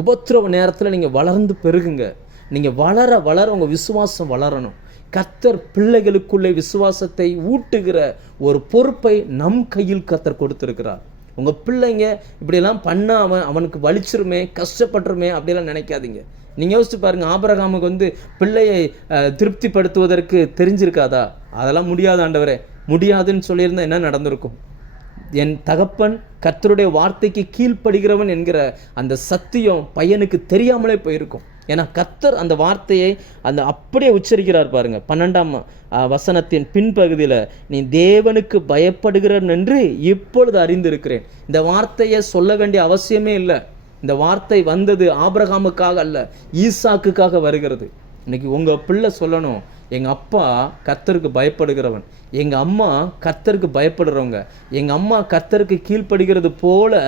உபத்திரவ நேரத்தில் நீங்கள் வளர்ந்து பெருகுங்க. நீங்கள் வளர வளர உங்கள் விசுவாசம் வளரணும். கர்த்தர் பிள்ளைகளுக்குள்ளே விசுவாசத்தை ஊட்டுகிற ஒரு பொறுப்பை நம் கையில் கர்த்தர் கொடுத்துருக்கிறார். உங்கள் பிள்ளைங்க இப்படியெல்லாம் பண்ணால் அவனுக்கு வலிச்சிருமே, கஷ்டப்பட்டுருமே அப்படிலாம் நினைக்காதீங்க. நீங்கள் யோசிச்சு பாருங்கள், ஆபிரகாமுக்கு பிள்ளையை திருப்திப்படுத்துவதற்கு தெரிஞ்சிருக்காதா? அதெல்லாம் முடியாது ஆண்டவரே, முடியாதுன்னு சொல்லியிருந்தால் என்ன நடந்திருக்கும்? என் தகப்பன் கர்த்தருடைய வார்த்தைக்கு கீழ்ப்படுகிறவன் என்கிற அந்த சத்தியம் பையனுக்கு தெரியாமலே போயிருக்கும். ஏன்னா கர்த்தர் அந்த வார்த்தையை அப்படியே உச்சரிக்கிறார் பாருங்க. 12ஆம் வசனத்தின் பின்பகுதியில், நீ தேவனுக்கு பயப்படுகிறன் என்று இப்பொழுது அறிந்திருக்கிறேன். இந்த வார்த்தையை சொல்ல வேண்டிய அவசியமே இல்லை. இந்த வார்த்தை வந்தது ஆபிரகாமுக்காக அல்ல, ஈசாக்குக்காக வருகிறது. இன்னைக்கு உங்கள் பிள்ளை சொல்லணும், எங்கள் அப்பா கர்த்தருக்கு பயப்படுகிறவன், எங்கள் அம்மா கர்த்தருக்கு பயப்படுறவங்க, எங்கள் அம்மா கர்த்தருக்கு கீழ்ப்படுகிறது போல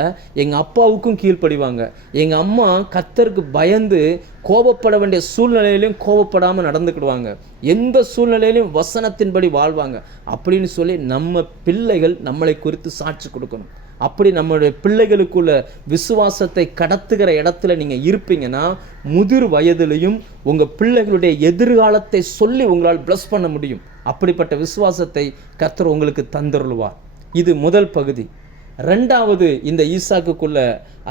எங்கள் அப்பாவுக்கும் கீழ்ப்படிவாங்க, எங்கள் அம்மா கர்த்தருக்கு பயந்து கோபப்பட வேண்டிய சூழ்நிலையிலையும் கோபப்படாமல் நடந்துக்கிடுவாங்க, எந்த சூழ்நிலையிலையும் வசனத்தின்படி வாழ்வாங்க அப்படின்னு சொல்லி நம்ம பிள்ளைகள் நம்மளை குறித்து சாட்சி கொடுக்கணும். அப்படி நம்மளுடைய பிள்ளைகளுக்குள்ள விசுவாசத்தை கடத்துகிற இடத்துல நீங்கள் இருப்பீங்கன்னா முதிர் வயதிலையும் உங்கள் பிள்ளைகளுடைய எதிர்காலத்தை சொல்லி உங்களால் ப்ளஸ் பண்ண முடியும். அப்படிப்பட்ட விசுவாசத்தை கர்த்தர் உங்களுக்கு தந்தருள்வார். இது முதல் பகுதி. ரெண்டாவது, இந்த ஈசாக்குக்குள்ள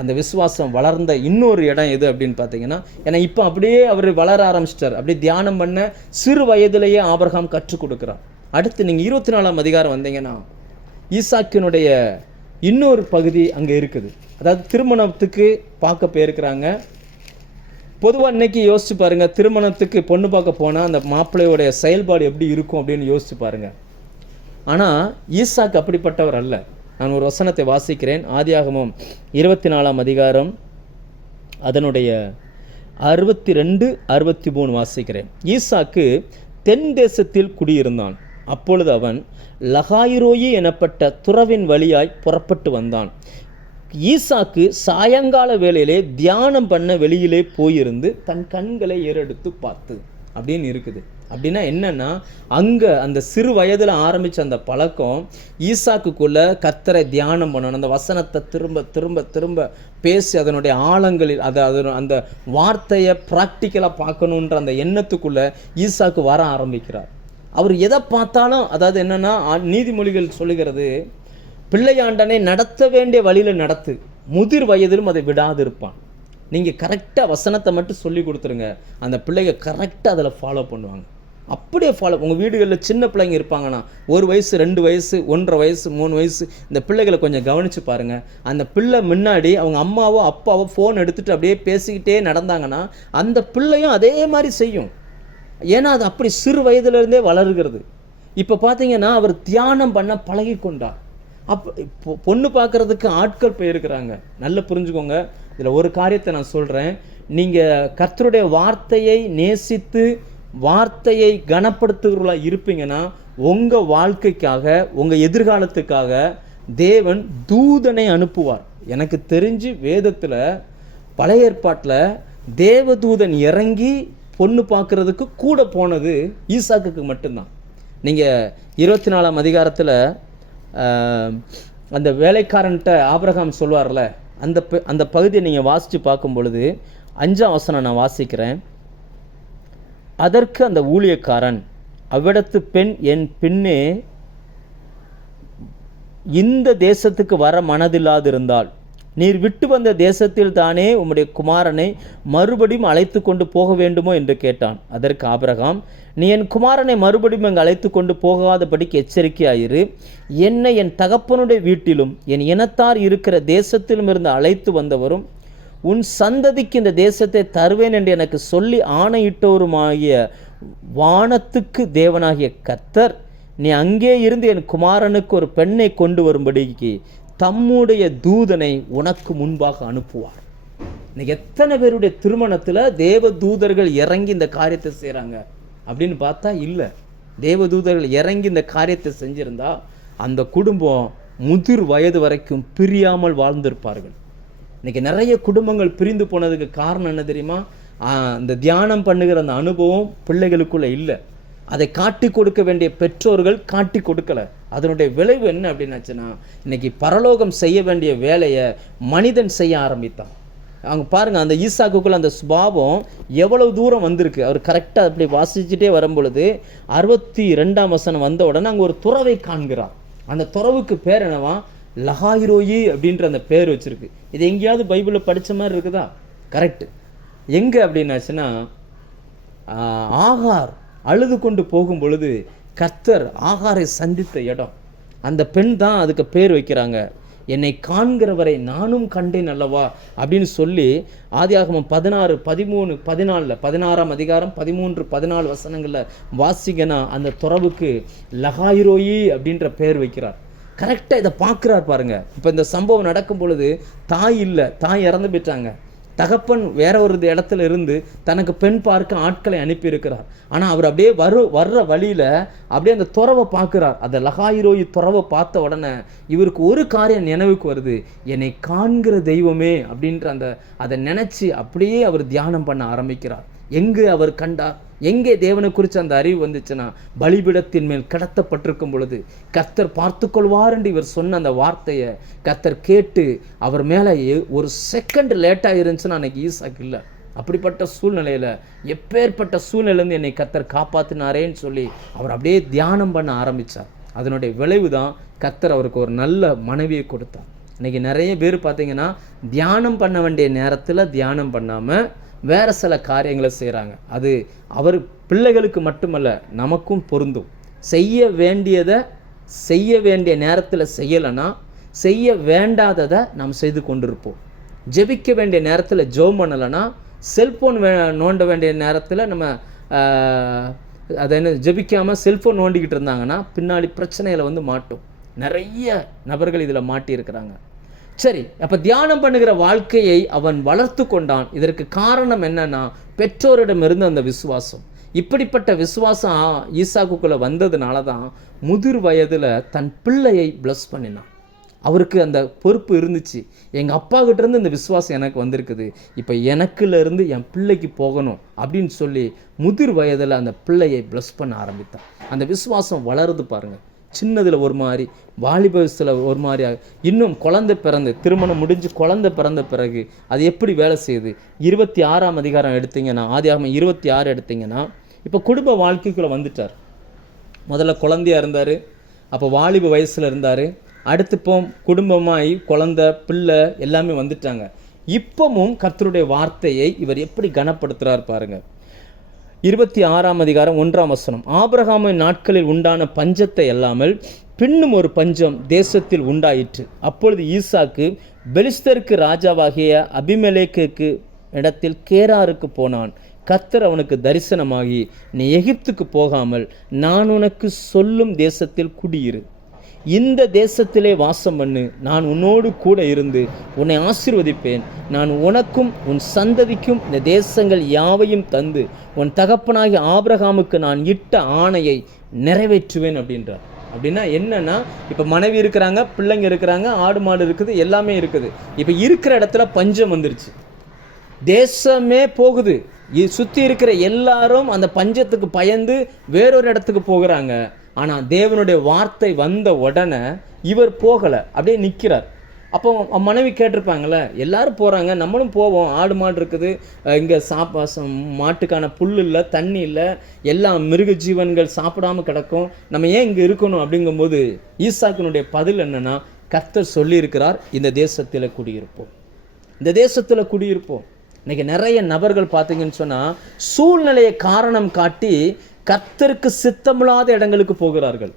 அந்த விசுவாசம் வளர்ந்த இன்னொரு இடம் எது அப்படின்னு பார்த்தீங்கன்னா, ஏன்னா இப்போ அப்படியே அவர் வளர ஆரம்பிச்சிட்டார். அப்படியே தியானம் பண்ண சிறு வயதிலேயே ஆபிரகாம் கற்றுக் கொடுக்குறார். அடுத்து நீங்கள் 24ஆம் அதிகாரம் வந்தீங்கன்னா ஈசாக்கினுடைய இன்னொரு பகுதி அங்கே இருக்குது. அதாவது திருமணத்துக்கு பார்க்க போயிருக்கிறாங்க. பொதுவாக இன்னைக்கு யோசிச்சு பாருங்கள், திருமணத்துக்கு பொண்ணு பார்க்க போனால் அந்த மாப்பிள்ளையோடைய செயல்பாடு எப்படி இருக்கும் அப்படின்னு யோசிச்சு பாருங்கள். ஆனால் ஈசாக்கு அப்படிப்பட்டவர் அல்ல. நான் ஒரு வசனத்தை வாசிக்கிறேன். ஆதியாகமம் 24ஆம் அதிகாரம் அதனுடைய 62, 63 வாசிக்கிறேன். ஈசாக்கு தென் தேசத்தில் குடியிருந்தான். அப்பொழுது அவன் லகாயிரோயி எனப்பட்ட துறவின் வழியாய் புறப்பட்டு வந்தான். ஈசாக்கு சாயங்கால வேளையிலே தியானம் பண்ண வெளியிலே போயிருந்து தன் கண்களை ஏறெடுத்து பார்த்து அப்படின்னு இருக்குது. அப்படின்னா என்னன்னா, அங்கே அந்த சிறு வயதில் ஆரம்பித்த அந்த பழக்கம் ஈசாக்குக்குள்ள கர்த்தரை தியானம் பண்ணணும், அந்த வசனத்தை திரும்ப திரும்ப திரும்ப பேசி அதனுடைய ஆழங்களில் அந்த வார்த்தையை ப்ராக்டிக்கலாக பார்க்கணுன்ற அந்த எண்ணத்துக்குள்ளே ஈசாக்கு வர ஆரம்பிக்கிறார். அவர் எதை பார்த்தாலும், அதாவது என்னென்னா, நீதிமொழிகள் சொல்லுகிறது, பிள்ளையாண்டனை நடத்த வேண்டிய வழியில் நடத்து, முதிர் வயதிலும் அதை விடாது இருப்பான். நீங்கள் கரெக்டாக வசனத்தை மட்டும் சொல்லி கொடுத்துருங்க, அந்த பிள்ளைங்க கரெக்டாக அதில் ஃபாலோ பண்ணுவாங்க. அப்படியே ஃபாலோ. உங்கள் வீடுகளில் சின்ன பிள்ளைங்க இருப்பாங்கன்னா, 1 வயசு 2 வயசு 1.5 வயசு 3 வயசு இந்த பிள்ளைகளை கொஞ்சம் கவனித்து பாருங்கள். அந்த பிள்ளை முன்னாடி அவங்க அம்மாவோ அப்பாவோ ஃபோன் எடுத்துகிட்டு அப்படியே பேசிக்கிட்டே நடந்தாங்கன்னா அந்த பிள்ளையும் அதே மாதிரி செய்யும். ஏன்னா அது அப்படி சிறு வயதிலிருந்தே வளர்கிறது. இப்போ பார்த்தீங்கன்னா அவர் தியானம் பண்ண பழகி கொண்டார். பொண்ணு பார்க்குறதுக்கு ஆட்கள் போயிருக்கிறாங்க. நல்லா புரிஞ்சுக்கோங்க. இதில் ஒரு காரியத்தை நான் சொல்கிறேன். நீங்கள் கர்த்தருடைய வார்த்தையை நேசித்து வார்த்தையை கனப்படுத்துகிறவர்களாக இருப்பீங்கன்னா உங்கள் வாழ்க்கைக்காக, உங்கள் எதிர்காலத்துக்காக தேவன் தூதனை அனுப்புவார். எனக்கு தெரிஞ்சு வேதத்தில் பழைய ஏற்பாட்டில் தேவதூதன் இறங்கி பொண்ணு பார்க்குறதுக்கு கூட போனது ஈசாக்குக்கு மட்டும்தான். நீங்கள் 24ஆம் அதிகாரத்தில் அந்த வேலைக்காரன்ட்ட ஆபிரகாம் சொல்வார்ல, அந்த பகுதியை நீங்கள் வாசித்து பார்க்கும் பொழுது 5ஆம் வசனம் நான் வாசிக்கிறேன். அதற்கு அந்த ஊழியக்காரன், அவ்விடத்து பெண் என் பின்னே இந்த தேசத்துக்கு வர மனதில்லாதிருந்தால் நீர் விட்டு வந்த தேசத்தில் தானே உம்முடைய குமாரனை மறுபடியும் அழைத்து கொண்டு போக வேண்டுமோ என்று கேட்டான். அதற்கு ஆபிரகாம், நீ என் குமாரனை மறுபடியும் அங்கு அழைத்து கொண்டு போகாதபடிக்கு எச்சரிக்கையாயிரு. என்னை என் தகப்பனுடைய வீட்டிலும் என் இனத்தார் இருக்கிற தேசத்திலும் இருந்து அழைத்து வந்தவரும் உன் சந்ததிக்கு இந்த தேசத்தை தருவேன் என்று எனக்கு சொல்லி ஆணையிட்டவருமாகிய வானத்துக்கு தேவனாகிய கர்த்தர், நீ அங்கே இருந்து என் குமாரனுக்கு ஒரு பெண்ணை கொண்டு வரும்படிக்கு தம்முடைய தூதனை உனக்கு முன்பாக அனுப்புவார். இன்னைக்கு எத்தனை பேருடைய திருமணத்தில் தேவ தூதர்கள் இறங்கி இந்த காரியத்தை செய்கிறாங்க அப்படின்னு பார்த்தா இல்லை. தேவ தூதர்கள் இறங்கி இந்த காரியத்தை செஞ்சிருந்தா அந்த குடும்பம் முதிர் வயது வரைக்கும் பிரியாமல் வாழ்ந்திருப்பார்கள். இன்னைக்கு நிறைய குடும்பங்கள் பிரிந்து போனதுக்கு காரணம் என்ன தெரியுமா? அந்த தியானம் பண்ணுகிற அந்த அனுபவம் பிள்ளைகளுக்குள்ள இல்லை. அதை காட்டி கொடுக்க வேண்டிய பெற்றோர்கள் காட்டி கொடுக்கலை. அதனுடைய விளைவு என்ன அப்படின்னாச்சுன்னா, இன்னைக்கு பரலோகம் செய்ய வேண்டிய வேலையை மனிதன் செய்ய ஆரம்பித்தான். அவங்க பாருங்கள், அந்த ஈசாக்குக்குள்ள அந்த சுபாவம் எவ்வளவு தூரம் வந்திருக்கு. அவர் கரெக்டாக அப்படி வாசிச்சுட்டே வரும்பொழுது 62ஆம் வசனம் வந்த உடனே அங்கே ஒரு துறவை காண்கிறார். அந்த துறவுக்கு பேர் என்னவா? லகாயிரோயி அப்படின்ற அந்த பேர் வச்சிருக்கு. இது எங்கேயாவது பைபிளில் படித்த மாதிரி இருக்குதா? கரெக்டு. எங்கே அப்படின்னாச்சுன்னா, ஆகார் அழுது கொண்டு போகும் பொழுது கர்த்தர் ஆகாரை சந்தித்த இடம். அந்த பெண் தான் அதுக்கு பேர் வைக்கிறாங்க. என்னை காண்கிறவரை நானும் கண்டேன் அல்லவா அப்படின்னு சொல்லி ஆதியாகமம் 16, 13, 14 16ஆம் அதிகாரம் 13, 14 வசனங்களில் வாசிங்கன்னா அந்த துறவுக்கு லகாயிரோயி அப்படின்ற பேர் வைக்கிறார். கரெக்டாக இதை பார்க்குறார் பாருங்க. இப்போ இந்த சம்பவம் நடக்கும் பொழுது தாய் இல்லை, தாய் இறந்து போயிட்டாங்க. தகப்பன் வேற ஒரு இடத்துல இருந்து தனக்கு பெண் பார்க்க ஆட்களை அனுப்பியிருக்கிறார். ஆனால் அவர் அப்படியே வர்ற வழியில் அப்படியே அந்த துறவை பார்க்குறார். அந்த லகாயிரோயி துறவை பார்த்த உடனே இவருக்கு ஒரு காரியம் நினைவுக்கு வருது, என்னை காண்கிற தெய்வமே அப்படின்ற அதை நினச்சி அப்படியே அவர் தியானம் பண்ண ஆரம்பிக்கிறார். எங்கே அவர் கண்டார்? எங்கே தேவனை குறித்து அந்த அறிவு வந்துச்சுன்னா, பலிபீடத்தின் மேல் கடத்தப்பட்டிருக்கும் பொழுது கர்த்தர் பார்த்து கொள்வார் என்று இவர் சொன்ன அந்த வார்த்தையை கர்த்தர் கேட்டு அவர் மேலே ஒரு செகண்ட் லேட்டாக இருந்துச்சுன்னா அன்னைக்கு ஈசாக்கு இல்லை. அப்படிப்பட்ட சூழ்நிலையில், எப்பேற்பட்ட சூழ்நிலையிலேருந்து என்னை கர்த்தர் காப்பாற்றினாரேன்னு சொல்லி அவர் அப்படியே தியானம் பண்ண ஆரம்பித்தார். அதனுடைய விளைவு தான் கர்த்தர் அவருக்கு ஒரு நல்ல மனைவியை கொடுத்தார். இன்றைக்கி நிறைய பேர் பார்த்தீங்கன்னா தியானம் பண்ண வேண்டிய நேரத்தில் தியானம் பண்ணாமல் வேறு சில காரியங்களை செய்கிறாங்க. அது அவர் பிள்ளைகளுக்கு மட்டுமல்ல, நமக்கும் பொருந்தும். செய்ய வேண்டியதை செய்ய வேண்டிய நேரத்தில் செய்யலைன்னா செய்ய வேண்டாததை நாம் செய்து கொண்டிருப்போம். ஜெபிக்க வேண்டிய நேரத்தில் ஜெபம் பண்ணலைன்னா, செல்ஃபோன் நோண்ட வேண்டிய நேரத்தில் நம்ம அதை என்ன ஜெபிக்காமல் செல்ஃபோன் நோண்டிக்கிட்டு இருந்தாங்கன்னா பின்னாடி பிரச்சனையில் வந்து மாட்டோம். நிறைய நபர்கள் இதில் மாட்டியிருக்கிறாங்க. சரி, அப்போ தியானம் பண்ணுகிற வாழ்க்கையை அவன் வளர்த்து கொண்டான். இதற்கு காரணம் என்னன்னா, பெற்றோரிடமிருந்து அந்த விசுவாசம். இப்படிப்பட்ட விசுவாசம் ஈசாக்குக்குள்ளே வந்ததுனால தான் முதிர் வயதில் தன் பிள்ளையை பிளஸ் பண்ணினான். அவருக்கு அந்த பொறுப்பு இருந்துச்சு. எங்கள் அப்பா கிட்டேருந்து இந்த விசுவாசம் எனக்கு வந்திருக்குது, இப்போ எனக்குலேருந்து என் பிள்ளைக்கு போகணும் அப்படின்னு சொல்லி முதிர் வயதில் அந்த பிள்ளையை பிளஸ் பண்ண ஆரம்பித்தான். அந்த விசுவாசம் வளருது பாருங்கள். சின்னதில் ஒரு மாதிரி, வாலிப வயசில் ஒரு மாதிரி, இன்னும் குழந்தை பிறந்து திருமணம் முடிஞ்சு குழந்தை பிறந்த பிறகு அது எப்படி வேலை செய்யுது. 26ஆம் அதிகாரம் எடுத்திங்கன்னா, ஆதியாகமம் 26 எடுத்திங்கன்னா, இப்போ குடும்ப வாழ்க்கைக்குள்ளே வந்துட்டார். முதல்ல குழந்தையாக இருந்தார், அப்போ வாலிப வயசில் இருந்தார். அடுத்து இப்போ குடும்பமாகி குழந்தை பிள்ளை எல்லாமே வந்துட்டாங்க. இப்பவும் கர்த்தருடைய வார்த்தையை இவர் எப்படி கனப்படுத்துகிறார் பாருங்கள். 26ஆம் அதிகாரம் 1ஆம் வசனம், ஆபிரகாமின் நாட்களில் உண்டான பஞ்சத்தை அல்லாமல் பின்னும் ஒரு பஞ்சம் தேசத்தில் உண்டாயிற்று. அப்பொழுது ஈசாக்கு பெலிஸ்தருக்கு ராஜாவாகிய அபிமெலேக்குக்கு இடத்தில் கேராருக்கு போனான். கர்த்தர் அவனுக்கு தரிசனமாகி, நீ எகிப்துக்கு போகாமல் நான் உனக்கு சொல்லும் தேசத்தில் குடியிரு, இந்த தேசத்திலே வாசம் பண்ணு, நான் உன்னோடு கூட இருந்து உன்னை ஆசீர்வதிப்பேன், நான் உனக்கும் உன் சந்ததிக்கும் இந்த தேசங்கள் யாவையும் தந்து உன் தகப்பனாகிய ஆபிரகாமுக்கு நான் இட்ட ஆணையை நிறைவேற்றுவேன் அப்படின்றார். அப்படின்னா என்னன்னா, இப்போ மனைவி இருக்கிறாங்க, பிள்ளைங்க இருக்கிறாங்க, ஆடு மாடு இருக்குது, எல்லாமே இருக்குது. இப்போ இருக்கிற இடத்துல பஞ்சம் வந்துருச்சு, தேசமே போகுது. சுற்றி இருக்கிற எல்லாரும் அந்த பஞ்சத்துக்கு பயந்து வேறொரு இடத்துக்கு போகிறாங்க. ஆனால் தேவனுடைய வார்த்தை வந்த உடனே இவர் போகலை, அப்படியே நிற்கிறார். அப்போ மனைவி கேட்டிருப்பாங்களே, எல்லாரும் போகிறாங்க, நம்மளும் போவோம், ஆடு மாடு இருக்குது, இங்கே மாட்டுக்கான புல் இல்லை, தண்ணி இல்லை, எல்லாம் மிருக ஜீவன்கள் சாப்பிடாமல் கிடக்கும், நம்ம ஏன் இங்கே இருக்கணும்? அப்படிங்கும்போது ஈசாக்கினுடைய பதில் என்னென்னா, கர்த்தர் சொல்லியிருக்கிறார், இந்த தேசத்தில் குடியிருப்போம், இந்த தேசத்தில் குடியிருப்போம். இன்றைக்கி நிறைய நபர்கள் பார்த்தீங்கன்னு சொன்னால் சூழ்நிலையை காரணம் காட்டி கர்த்தருக்கு சித்தமில்லாத இடங்களுக்கு போகிறார்கள்.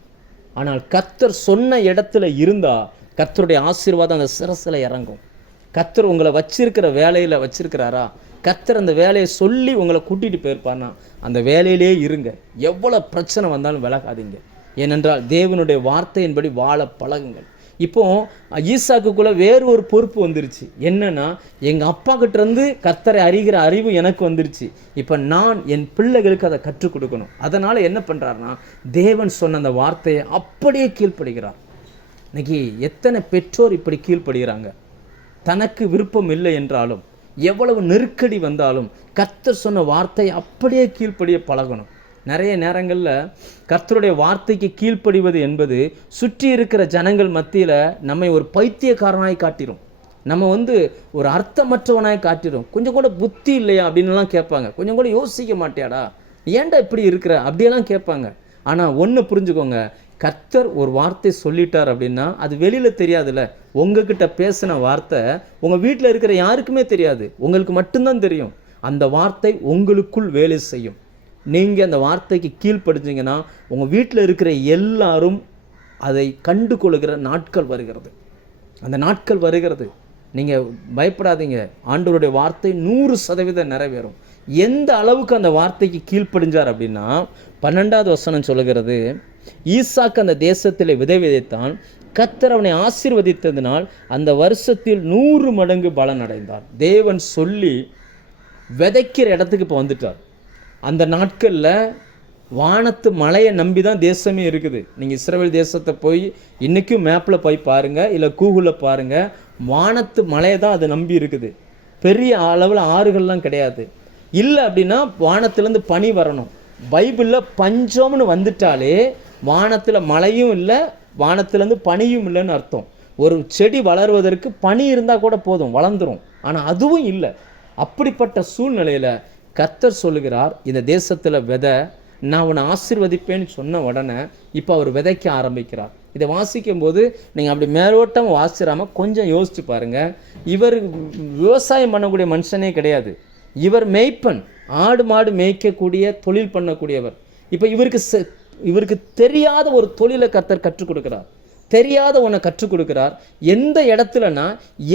ஆனால் கர்த்தர் சொன்ன இடத்துல இருந்தால் கர்த்தருடைய ஆசீர்வாதம் அந்த சிரசில் இறங்கும். கர்த்தர் உங்களை வச்சிருக்கிற வேலையில் வச்சிருக்கிறாரா, கர்த்தர் அந்த வேலையை சொல்லி உங்களை கூட்டிகிட்டு போயிருப்பார்னா அந்த வேலையிலே இருங்க. எவ்வளோ பிரச்சனை வந்தாலும் விலகாதீங்க. ஏனென்றால் தேவனுடைய வார்த்தையின்படி வாழ பழகுங்கள். இப்போ ஈசாக்குக்குள்ளே வேறு ஒரு பொறுப்பு வந்துருச்சு. என்னன்னா, எங்கள் அப்பா கிட்டேருந்து கர்த்தரை அறிகிற அறிவு எனக்கு வந்துருச்சு. இப்போ நான் என் பிள்ளைகளுக்கு அதை கற்றுக் கொடுக்கணும். அதனால் என்ன பண்ணுறாருனா, தேவன் சொன்ன அந்த வார்த்தையை அப்படியே கீழ்ப்படுகிறார். இன்னைக்கு எத்தனை பெற்றோர் இப்படி கீழ்ப்படுகிறாங்க? தனக்கு விருப்பம் இல்லை என்றாலும், எவ்வளவு நெருக்கடி வந்தாலும் கர்த்தர் சொன்ன வார்த்தையை அப்படியே கீழ்ப்படிய பழகணும். நிறைய நேரங்களில் கர்த்தருடைய வார்த்தைக்கு கீழ்ப்படிவது என்பது சுற்றி இருக்கிற ஜனங்கள் மத்தியில் நம்மை ஒரு பைத்தியக்காரனாய் காட்டிடும், நம்ம ஒரு அர்த்தமற்றவனாய் காட்டிடும். கொஞ்சம் கூட புத்தி இல்லையா அப்படின்லாம் கேட்பாங்க. கொஞ்சம் கூட யோசிக்க மாட்டியாடா, ஏன்டா இப்படி இருக்கிற அப்படியெல்லாம் கேட்பாங்க. ஆனால் ஒன்று புரிஞ்சுக்கோங்க, கர்த்தர் ஒரு வார்த்தை சொல்லிட்டார் அப்படின்னா அது வெளியில் தெரியாதுல்ல. உங்ககிட்ட பேசின வார்த்தை உங்கள் வீட்டில் இருக்கிற யாருக்குமே தெரியாது, உங்களுக்கு மட்டும்தான் தெரியும். அந்த வார்த்தை உங்களுக்குள் வேலை செய்யும். நீங்கள் அந்த வார்த்தைக்கு கீழ்ப்படுத்தீங்கன்னா உங்கள் வீட்டில் இருக்கிற எல்லாரும் அதை கண்டு கொள்கிற நாட்கள் வருகிறது. அந்த நாட்கள் வருகிறது. நீங்கள் பயப்படாதீங்க. ஆண்டவருடைய வார்த்தை 100% நிறைவேறும். எந்த அளவுக்கு அந்த வார்த்தைக்கு கீழ்ப்படிஞ்சார் அப்படின்னா, 12வது வசனம் சொல்லுகிறது, ஈசாக்கு அந்த தேசத்தில் விதை விதைத்தான், கர்த்தர் அவனை ஆசீர்வதித்ததினால் அந்த வருஷத்தில் 100 மடங்கு பலன் அடைந்தார். தேவன் சொல்லி விதைக்கிற இடத்துக்கு இப்போ வந்துட்டார். அந்த நாட்களில் வானத்து மழையை நம்பி தான் தேசமே இருக்குது. நீங்கள் இஸ்ரவேல் தேசத்தை போய் இன்றைக்கும் மேப்பில் போய் பாருங்கள், இல்லை கூகுளில் பாருங்கள், வானத்து மழையை தான் அதை நம்பி இருக்குது. பெரிய அளவில் ஆறுகள்லாம் கிடையாது. இல்லை அப்படின்னா வானத்துலேருந்து பனி வரணும். பைபிளில் பஞ்சம்னு வந்துட்டாலே வானத்தில் மழையும் இல்லை, வானத்துலேருந்து பனியும் இல்லைன்னு அர்த்தம். ஒரு செடி வளர்வதற்கு பனி இருந்தால் கூட போதும், வளர்ந்துடும். ஆனால் அதுவும் இல்லை. அப்படிப்பட்ட சூழ்நிலையில் கர்த்தர் சொல்லுகிறார், இந்த தேசத்தில் விதை, நான் உன்னை ஆசீர்வதிப்பேன்னு சொன்ன உடனே இப்போ அவர் விதைக்க ஆரம்பிக்கிறார். இதை வாசிக்கும் போது நீங்கள் அப்படி மேலோட்டம் வாசிடாமல் கொஞ்சம் யோசிச்சு பாருங்கள். இவர் விவசாயம் பண்ணக்கூடிய மனுஷனே கிடையாது. இவர் மேய்ப்பன், ஆடு மாடு மேய்க்கக்கூடிய தொழில் பண்ணக்கூடியவர். இப்போ இவருக்கு தெரியாத ஒரு தொழிலை கர்த்தர் கற்றுக் கொடுக்கிறார். தெரியாத ஒன்றை கற்றுக் கொடுக்கிறார். எந்த இடத்துலனா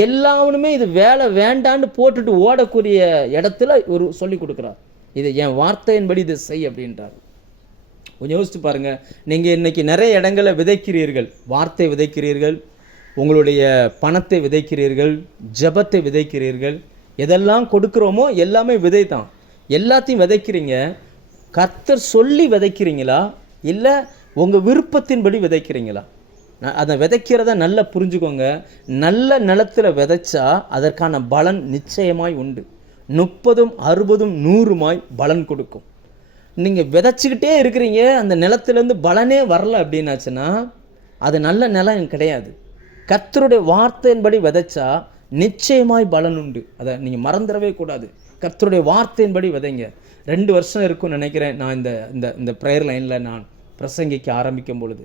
எல்லாருமே இது வேலை வேண்டான்னு போட்டுட்டு ஓடக்கூடிய இடத்துல ஒரு சொல்லிக் கொடுக்குறார். இது என் வார்த்தையின்படி இதை செய் அப்படின்றார். கொஞ்சம் யோசிச்சு பாருங்கள். நீங்கள் இன்றைக்கி நிறைய இடங்களில் விதைக்கிறீர்கள், வார்த்தை விதைக்கிறீர்கள், உங்களுடைய பணத்தை விதைக்கிறீர்கள், ஜெபத்தை விதைக்கிறீர்கள். எதெல்லாம் கொடுக்குறோமோ எல்லாமே விதை தான். எல்லாத்தையும் விதைக்கிறீங்க. கர்த்தர் சொல்லி விதைக்கிறீங்களா, இல்லை உங்கள் விருப்பத்தின்படி விதைக்கிறீங்களா? அதை விதைக்கிறத நல்லா புரிஞ்சுக்கோங்க. நல்ல நிலத்தில் விதைச்சா அதற்கான பலன் நிச்சயமாய் உண்டு. 30, 60, 100 பலன் கொடுக்கும். நீங்கள் விதைச்சிக்கிட்டே இருக்கிறீங்க, அந்த நிலத்திலேருந்து பலனே வரல அப்படின்னாச்சுன்னா அது நல்ல நிலம் கிடையாது. கர்த்தருடைய வார்த்தையின்படி விதைச்சா நிச்சயமாய் பலன் உண்டு. அதை நீங்கள் மறந்துடவே கூடாது. கர்த்தருடைய வார்த்தையின்படி விதைங்க. 2 வருஷம் இருக்கும்னு நினைக்கிறேன் நான் இந்த ப்ரேயர் லைனில் நான் பிரசங்கிக்க ஆரம்பிக்கும் பொழுது.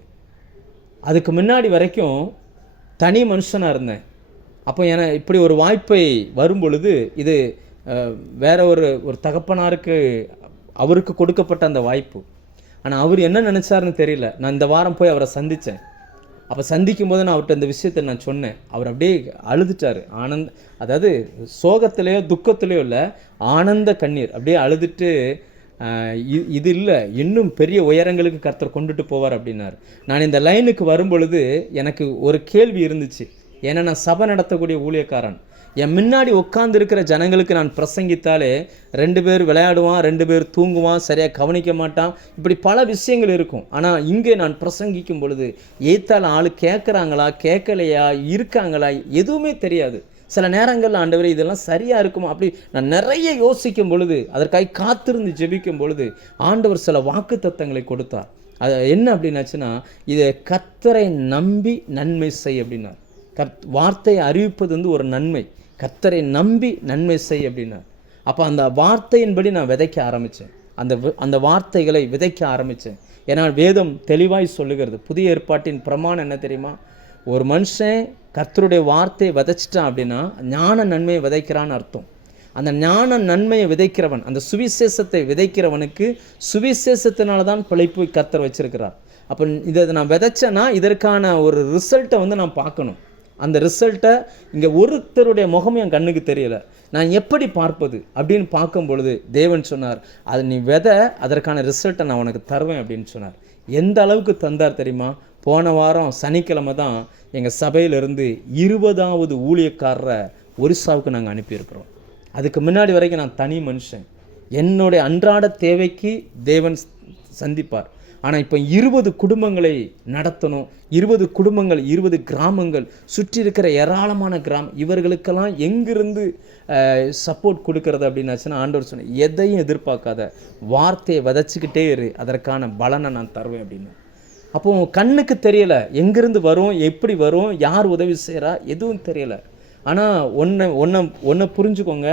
அதுக்கு முன்னாடி வரைக்கும் தனி மனுஷனாக இருந்தேன். அப்போ இப்படி ஒரு வாய்ப்பை வரும் பொழுது இது வேற ஒரு தகப்பனாருக்கு அவருக்கு கொடுக்கப்பட்ட அந்த வாய்ப்பு. ஆனால் அவர் என்ன நினச்சாருன்னு தெரியல. நான் இந்த வாரம் போய் அவரை சந்தித்தேன். அப்போ சந்திக்கும் போது நான் அவர்கிட்ட இந்த விஷயத்தை நான் சொன்னேன். அவர் அப்படியே அழுதுட்டார். அதாவது சோகத்திலேயோ துக்கத்திலேயோ இல்லை, ஆனந்த கண்ணீர். அப்படியே அழுதுட்டு, இது இல்லை, இன்னும் பெரிய உயரங்களுக்கு கர்த்தர் கொண்டுட்டு போவார் அப்படின்னார். நான் இந்த லைனுக்கு வரும் பொழுது எனக்கு ஒரு கேள்வி இருந்துச்சு. ஏன்னா நான் சபை நடத்தக்கூடிய ஊழியக்காரன். என் முன்னாடி உட்கார்ந்து இருக்கிற ஜனங்களுக்கு நான் பிரசங்கித்தாலே 2 பேர் விளையாடுவான், 2 பேர் தூங்குவான், சரியாக கவனிக்க மாட்டான், இப்படி பல விஷயங்கள் இருக்கும். ஆனால் இங்கே நான் பிரசங்கிக்கும் பொழுது ஏத்தால ஆள் கேட்குறாங்களா கேட்கலையா இருக்காங்களா எதுவுமே தெரியாது. சில நேரங்களில் ஆண்டவரே இதெல்லாம் சரியாக இருக்குமா அப்படி நான் நிறைய யோசிக்கும் பொழுது, அதற்காக காத்திருந்து ஜெபிக்கும் பொழுது ஆண்டவர் சில வாக்கு தத்தங்களை கொடுத்தார். அது என்ன அப்படின்னாச்சுன்னா, இதை கர்த்தரை நம்பி நன்மை செய் அப்படின்னார். வார்த்தையை அறிவிப்பது வந்து ஒரு நன்மை. கர்த்தரை நம்பி நன்மை செய் அப்படின்னார். அப்போ அந்த வார்த்தையின்படி நான் விதைக்க ஆரம்பித்தேன். அந்த வார்த்தைகளை விதைக்க ஆரம்பித்தேன். ஏன்னா வேதம் தெளிவாய் சொல்லுகிறது. புதிய ஏற்பாட்டின் பிரமாணம் என்ன தெரியுமா? ஒரு மனுஷன் கர்த்தருடைய வார்த்தையை விதைச்சிட்டான் அப்படின்னா ஞான நன்மையை விதைக்கிறான்னு அர்த்தம். அந்த ஞான நன்மையை விதைக்கிறவன், அந்த சுவிசேஷத்தை விதைக்கிறவனுக்கு சுவிசேஷத்தினால தான் பிழைப்பு கர்த்தர் வச்சிருக்கிறார். அப்போ இதை நான் விதைச்சேன்னா இதற்கான ஒரு ரிசல்ட்டை வந்து நான் பார்க்கணும். அந்த ரிசல்ட்டை இங்கே ஒருத்தருடைய முகம் என் கண்ணுக்கு தெரியலை, நான் எப்படி பார்ப்பது அப்படின்னு பார்க்கும் பொழுது தேவன் சொன்னார், அது நீ விதை, அதற்கான ரிசல்ட்டை நான் உனக்கு தருவேன் அப்படின்னு சொன்னார். எந்த அளவுக்கு தந்தார் தெரியுமா? போன வாரம் சனிக்கிழமை தான் எங்கள் சபையிலிருந்து 20வது ஊழியக்காரரை ஒரிசாவுக்கு நாங்கள் அனுப்பியிருக்கிறோம். அதுக்கு முன்னாடி வரைக்கும் நான் தனி மனுஷன். என்னுடைய அன்றாட தேவைக்கு தேவன் சந்திப்பார். ஆனால் இப்போ 20 குடும்பங்களை நடத்தணும். 20 குடும்பங்கள், 20 கிராமங்கள், சுற்றி இருக்கிற ஏராளமான இவர்களுக்கெல்லாம் எங்கிருந்து சப்போர்ட் கொடுக்கறது அப்படின்னாச்சுன்னா, ஆண்டவர் சொன்ன எதையும் எதிர்பார்க்காத, வார்த்தையை விதைச்சிக்கிட்டே இரு, அதற்கான பலனை நான் தருவேன் அப்படின்னு. அப்போது கண்ணுக்கு தெரியலை எங்கிருந்து வரும், எப்படி வரும், யார் உதவி செய்கிறா, எதுவும் தெரியலை. ஆனால் ஒன்றை புரிஞ்சுக்கோங்க,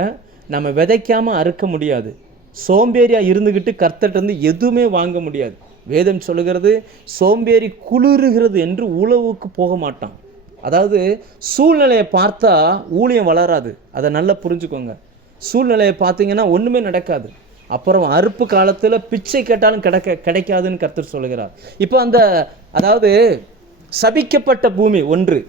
நம்ம விதைக்காமல் அறுக்க முடியாது. சோம்பேறியாக இருந்துக்கிட்டு கர்த்தர்கிட்ட எதுவுமே வாங்க முடியாது. வேதம் சொல்லுகிறது, சோம்பேறி குளிருகிறது என்று உழவுக்கு போக மாட்டான். அதாவது சூழ்நிலையை பார்த்தா ஊழியம் வளராது. அதை நல்லா புரிஞ்சுக்கோங்க. சூழ்நிலையை பார்த்தீங்கன்னா ஒன்றுமே நடக்காது. அப்புறம் அறுப்பு காலத்தில் பிச்சை கேட்டாலும் கிடைக்காதுன்னு கர்த்தர் சொல்லுகிறார். இப்போ அதாவது சபிக்கப்பட்ட பூமி ஒன்று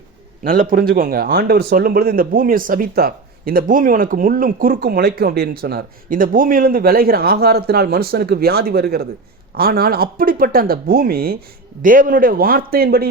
நல்லா புரிஞ்சுக்கோங்க. ஆண்டவர் சொல்லும் பொழுது இந்த பூமியை சபித்தார். இந்த பூமி உனக்கு முள்ளும் குறுக்கும் முளைக்கும் அப்படின்னு சொன்னார். இந்த பூமியிலிருந்து விளைகிற ஆகாரத்தினால் மனுஷனுக்கு வியாதி வருகிறது. ஆனால் அப்படிப்பட்ட அந்த பூமி தேவனுடைய வார்த்தையின்படி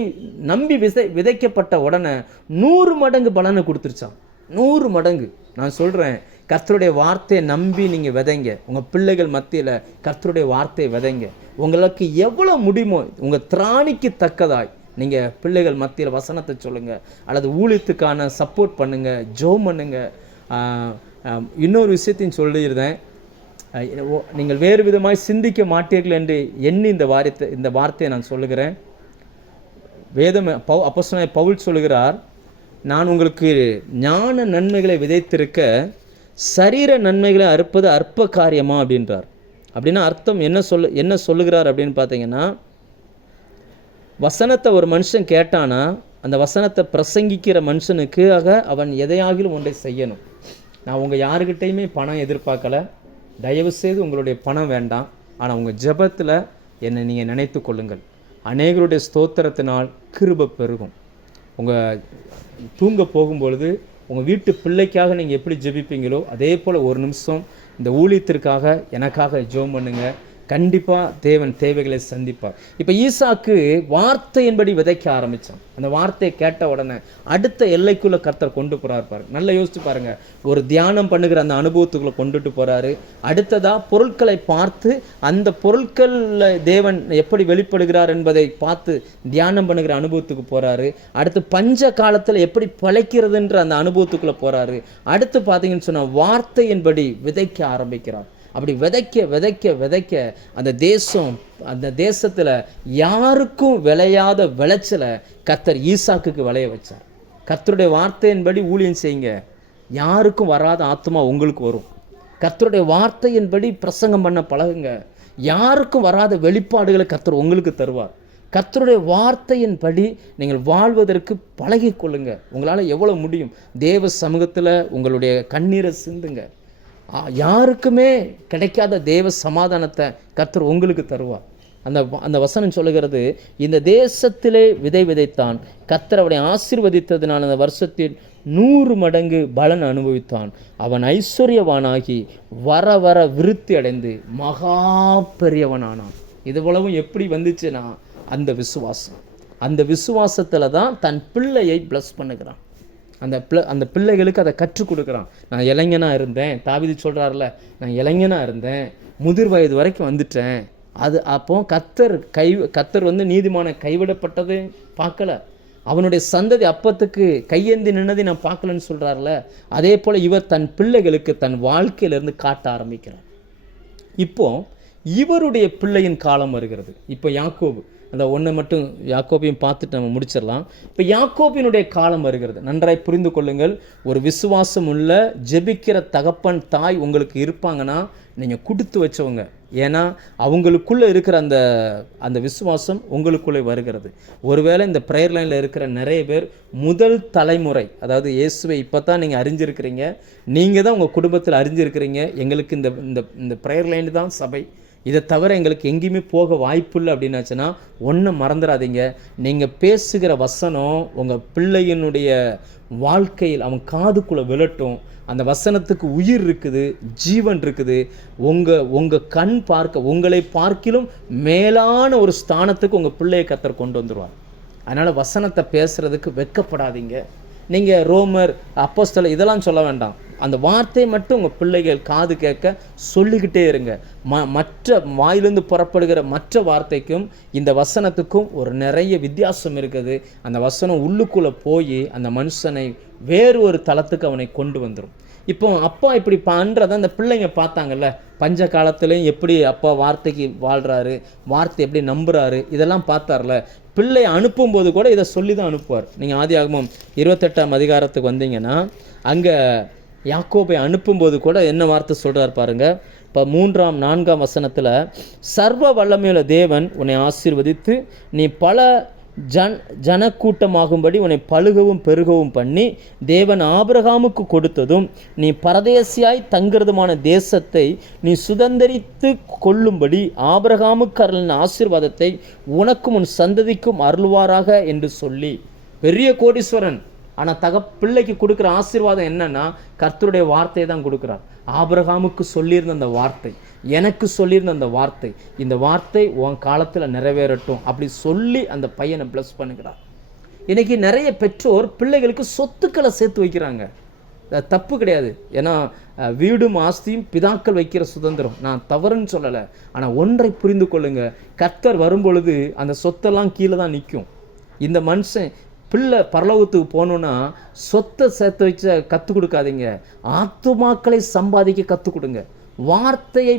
நம்பி விதைக்கப்பட்ட உடனே 100 மடங்கு பலனை கொடுத்துருச்சான். 100 மடங்கு. நான் சொல்கிறேன், கர்த்தருடைய வார்த்தையை நம்பி நீங்கள் விதைங்க. உங்கள் பிள்ளைகள் மத்தியில் கர்த்தருடைய வார்த்தையை விதைங்க. உங்களுக்கு எவ்வளோ முடியுமோ உங்கள் திராணிக்கு தக்கதாய் நீங்கள் பிள்ளைகள் மத்தியில் வசனத்தை சொல்லுங்கள், அல்லது ஊழியத்துக்கான சப்போர்ட் பண்ணுங்கள், ஜெபம் பண்ணுங்கள். இன்னொரு விஷயத்தையும் சொல்லியிருந்தேன், நீங்கள் வேறு விதமாய் சிந்திக்க மாட்டீர்கள் என்று எண்ணி இந்த வார்த்தையை நான் சொல்லுகிறேன். வேதம் அப்போஸ்தலனாகிய பவுல் சொல்லுகிறார், நான் உங்களுக்கு ஞான நன்மைகளை விதைத்திருக்க சரீர நன்மைகளை அறுப்பது அற்ப காரியமா அப்படின்றார். அப்படின்னா அர்த்தம் என்ன சொல்லுகிறார் அப்படின்னு பார்த்தீங்கன்னா, வசனத்தை ஒரு மனுஷன் கேட்டானா அந்த வசனத்தை பிரசங்கிக்கிற மனுஷனுக்காக அவன் எதையாகிலும் ஒன்றை செய்யணும். நான் உங்கள் யாருக்கிட்டையுமே பணம் எதிர்பார்க்கலை. தயவுசெய்து உங்களுடைய பணம் வேண்டாம். ஆனால் உங்கள் ஜெபத்தில் என்னை நீங்கள் நினைத்து கொள்ளுங்கள். அநேகருடைய ஸ்தோத்திரத்தினால் கிருபை பெருகும். உங்கள் தூங்க போகும்பொழுது உங்கள் வீட்டு பிள்ளைக்காக நீங்கள் எப்படி ஜெபிப்பீங்களோ அதே போல் ஒரு நிமிஷம் இந்த ஊழியத்திற்காக எனக்காக ஜெபம் பண்ணுங்கள். கண்டிப்பாக தேவன் தேவைகளை சந்திப்பார். இப்போ ஈசாக்கு வார்த்தையின்படி விதைக்க ஆரம்பித்தான். அந்த வார்த்தையை கேட்ட உடனே அடுத்த எல்லைக்குள்ளே கர்த்தர் கொண்டு போகிறார். பாருங்க, நல்லா யோசிச்சு பாருங்கள். ஒரு தியானம் பண்ணுகிற அந்த அனுபவத்துக்குள்ளே கொண்டுட்டு போகிறாரு. அடுத்ததாக பொருட்களை பார்த்து அந்த பொருட்களில் தேவன் எப்படி வெளிப்படுகிறார் என்பதை பார்த்து தியானம் பண்ணுகிற அனுபவத்துக்கு போகிறாரு. அடுத்து பஞ்ச காலத்தில் எப்படி பிழைக்கிறதுன்ற அந்த அனுபவத்துக்குள்ளே போகிறாரு. அடுத்து பார்த்தீங்கன்னு சொன்னால் வார்த்தையின்படி விதைக்க ஆரம்பிக்கிறார். அப்படி விதைக்க விதைக்க விதைக்க அந்த தேசத்தில் யாருக்கும் விளையாத விளைச்சலை கர்த்தர் ஈசாக்குக்கு விளைய வச்சார். கர்த்தருடைய வார்த்தையின்படி ஊழியம் செய்யுங்க, யாருக்கும் வராத ஆத்மா உங்களுக்கு வரும். கர்த்தருடைய வார்த்தையின்படி பிரசங்கம் பண்ண பழகுங்க, யாருக்கும் வராத வெளிப்பாடுகளை கர்த்தர் உங்களுக்கு தருவார். கர்த்தருடைய வார்த்தையின்படி நீங்கள் வாழ்வதற்கு பழகி கொள்ளுங்க. உங்களால் எவ்வளோ முடியும் தேவ சமூகத்தில் உங்களுடைய கண்ணீரை சிந்துங்க. யாருக்குமே கிடைக்காத தேவ சமாதானத்தை கர்த்தர் உங்களுக்கு தருவார். அந்த வசனம் சொல்லுகிறது, இந்த தேசத்திலே விதைத்தான், கர்த்தர் அவனை ஆசீர்வதித்ததினால் அந்த வருஷத்தில் 100 மடங்கு பலன் அனுபவித்தான். அவன் ஐஸ்வர்யவானாகி வர வர விருத்தி அடைந்து மகா பெரியவனானான். இது போலவும் எப்படி வந்துச்சுன்னா அந்த விசுவாசத்தில் தான் தன் பிள்ளையை பிளஸ் பண்ணுகிறான். அந்த பிள்ளைகளுக்கு அதை கற்றுக் கொடுக்குறான். நான் இளைஞனாக இருந்தேன், தாவீது சொல்கிறார்ல, நான் இளைஞனாக இருந்தேன், முதிர் வயது வரைக்கும் வந்துட்டேன். அப்போ கர்த்தர் நீதிமான கைவிடப்பட்டதை பார்க்கல, அவனுடைய சந்ததி அப்பத்துக்கு கையேந்தி நின்னதை நான் பார்க்கலன்னு சொல்கிறார்ல. அதே போல் இவர் தன் பிள்ளைகளுக்கு தன் வாழ்க்கையிலிருந்து காட்ட ஆரம்பிக்கிறார். இப்போ இவருடைய பிள்ளையின் காலம் வருகிறது. இப்போ யாக்கோபு, அந்த ஒன்றை மட்டும் யாக்கோபையும் பார்த்துட்டு நம்ம முடிச்சிடலாம். இப்போ யாக்கோபினுடைய காலம் வருகிறது. நன்றாய் புரிந்து கொள்ளுங்கள். ஒரு விசுவாசம் உள்ள ஜெபிக்கிற தகப்பன் தாய் உங்களுக்கு இருப்பாங்கன்னா நீங்கள் கொடுத்து வச்சவங்க. ஏன்னா அவங்களுக்குள்ளே இருக்கிற அந்த விசுவாசம் உங்களுக்குள்ளே வருகிறது. ஒருவேளை இந்த ப்ரேயர் லைனில் இருக்கிற நிறைய பேர் முதல் தலைமுறை, அதாவது இயேசுவை இப்போ தான் நீங்கள் அறிஞ்சிருக்கிறீங்க, நீங்கள் தான் உங்கள் குடும்பத்தில் அறிஞ்சிருக்கிறீங்க. எங்களுக்கு இந்த இந்த ப்ரேயர் லைன் தான் சபை, இதை தவிர எங்களுக்கு எங்கேயுமே போக வாய்ப்பு இல்லை அப்படின்னாச்சுன்னா ஒன்றும் மறந்துடாதீங்க. நீங்கள் பேசுகிற வசனம் உங்கள் பிள்ளையினுடைய வாழ்க்கையில் அவன் காதுக்குள்ளே விழட்டும். அந்த வசனத்துக்கு உயிர் இருக்குது, ஜீவன் இருக்குது. உங்கள் கண் பார்க்க, உங்களை பார்க்கிலும் மேலான ஒரு ஸ்தானத்துக்கு உங்கள் பிள்ளையை கர்த்தர் கொண்டு வந்துடுவார். அதனால் வசனத்தை பேசுகிறதுக்கு வெட்கப்படாதீங்க. நீங்கள் ரோமர், அப்போஸ்தலர் இதெல்லாம் சொல்ல வேண்டாம். அந்த வார்த்தையை மட்டும் உங்கள் பிள்ளைகள் காது கேட்க சொல்லிக்கிட்டே இருங்க. மற்ற வாயிலிருந்து புறப்படுகிற மற்ற வார்த்தைக்கும் இந்த வசனத்துக்கும் ஒரு நிறைய வித்தியாசம் இருக்குது. அந்த வசனம் உள்ளுக்குள்ளே போய் அந்த மனுஷனை வேறு ஒரு தளத்துக்கு அவனை கொண்டு வந்துடும். இப்போ அப்பா இப்படி பண்ணுறத அந்த பிள்ளைங்க பார்த்தாங்கல்ல, பஞ்ச காலத்துலேயும் எப்படி அப்பா வார்த்தைக்கு வாழ்கிறாரு, வார்த்தை எப்படி நம்புகிறாரு, இதெல்லாம் பார்த்தார்ல. பிள்ளை அனுப்பும்போது கூட இதை சொல்லி தான் அனுப்புவார். நீங்கள் ஆதியாகமம் 28ஆம் அதிகாரத்துக்கு வந்தீங்கன்னா அங்கே யாக்கோபை அனுப்பும்போது கூட என்ன வார்த்தை சொல்கிறார் பாருங்கள். இப்போ 3ஆம் 4ஆம் வசனத்தில், சர்வ வல்லமையுள்ள தேவன் உன்னை ஆசீர்வதித்து நீ பல ஜனக்கூட்டமாகும்படி உன்னை பழுகவும் பெருகவும் பண்ணி தேவன் ஆபிரகாமுக்கு கொடுத்ததும் நீ பரதேசியாய் தங்கிறதுமான தேசத்தை நீ சுதந்தரித்து கொள்ளும்படி ஆபிரகாமுக்கு அருளின ஆசீர்வாதத்தை உனக்கும் உன் சந்ததிக்கும் அருள்வாராக என்று சொல்லி. பெரிய கோடீஸ்வரன், ஆனால் பிள்ளைக்கு கொடுக்குற ஆசீர்வாதம் என்னன்னா கர்த்தருடைய வார்த்தையை தான் கொடுக்குறார். ஆபிரகாமுக்கு சொல்லியிருந்த அந்த வார்த்தை, எனக்கு சொல்லியிருந்த அந்த வார்த்தை, இந்த வார்த்தை உன் காலத்தில் நிறைவேறட்டும் அப்படி சொல்லி அந்த பையனை ப்ளஸ் பண்ணுகிறார். இன்றைக்கி நிறைய பெற்றோர் பிள்ளைகளுக்கு சொத்துக்களை சேர்த்து வைக்கிறாங்க. தப்பு கிடையாது. ஏன்னா வீடும் ஆஸ்தியும் பிதாக்கள் வைக்கிற சுதந்திரம், நான் தவறுன்னு சொல்லலை. ஆனால் ஒன்றை புரிந்து கொள்ளுங்க, கர்த்தர் வரும்பொழுது அந்த சொத்தெல்லாம் கீழே தான் நிற்கும். இந்த மனுஷன் பிள்ளை பரலோகத்துக்கு போகணுன்னா சொத்தை சேர்த்து வச்ச கற்றுக் கொடுக்காதீங்க, ஆத்துமாக்களை சம்பாதிக்க கற்றுக் கொடுங்க. வார்த்தையை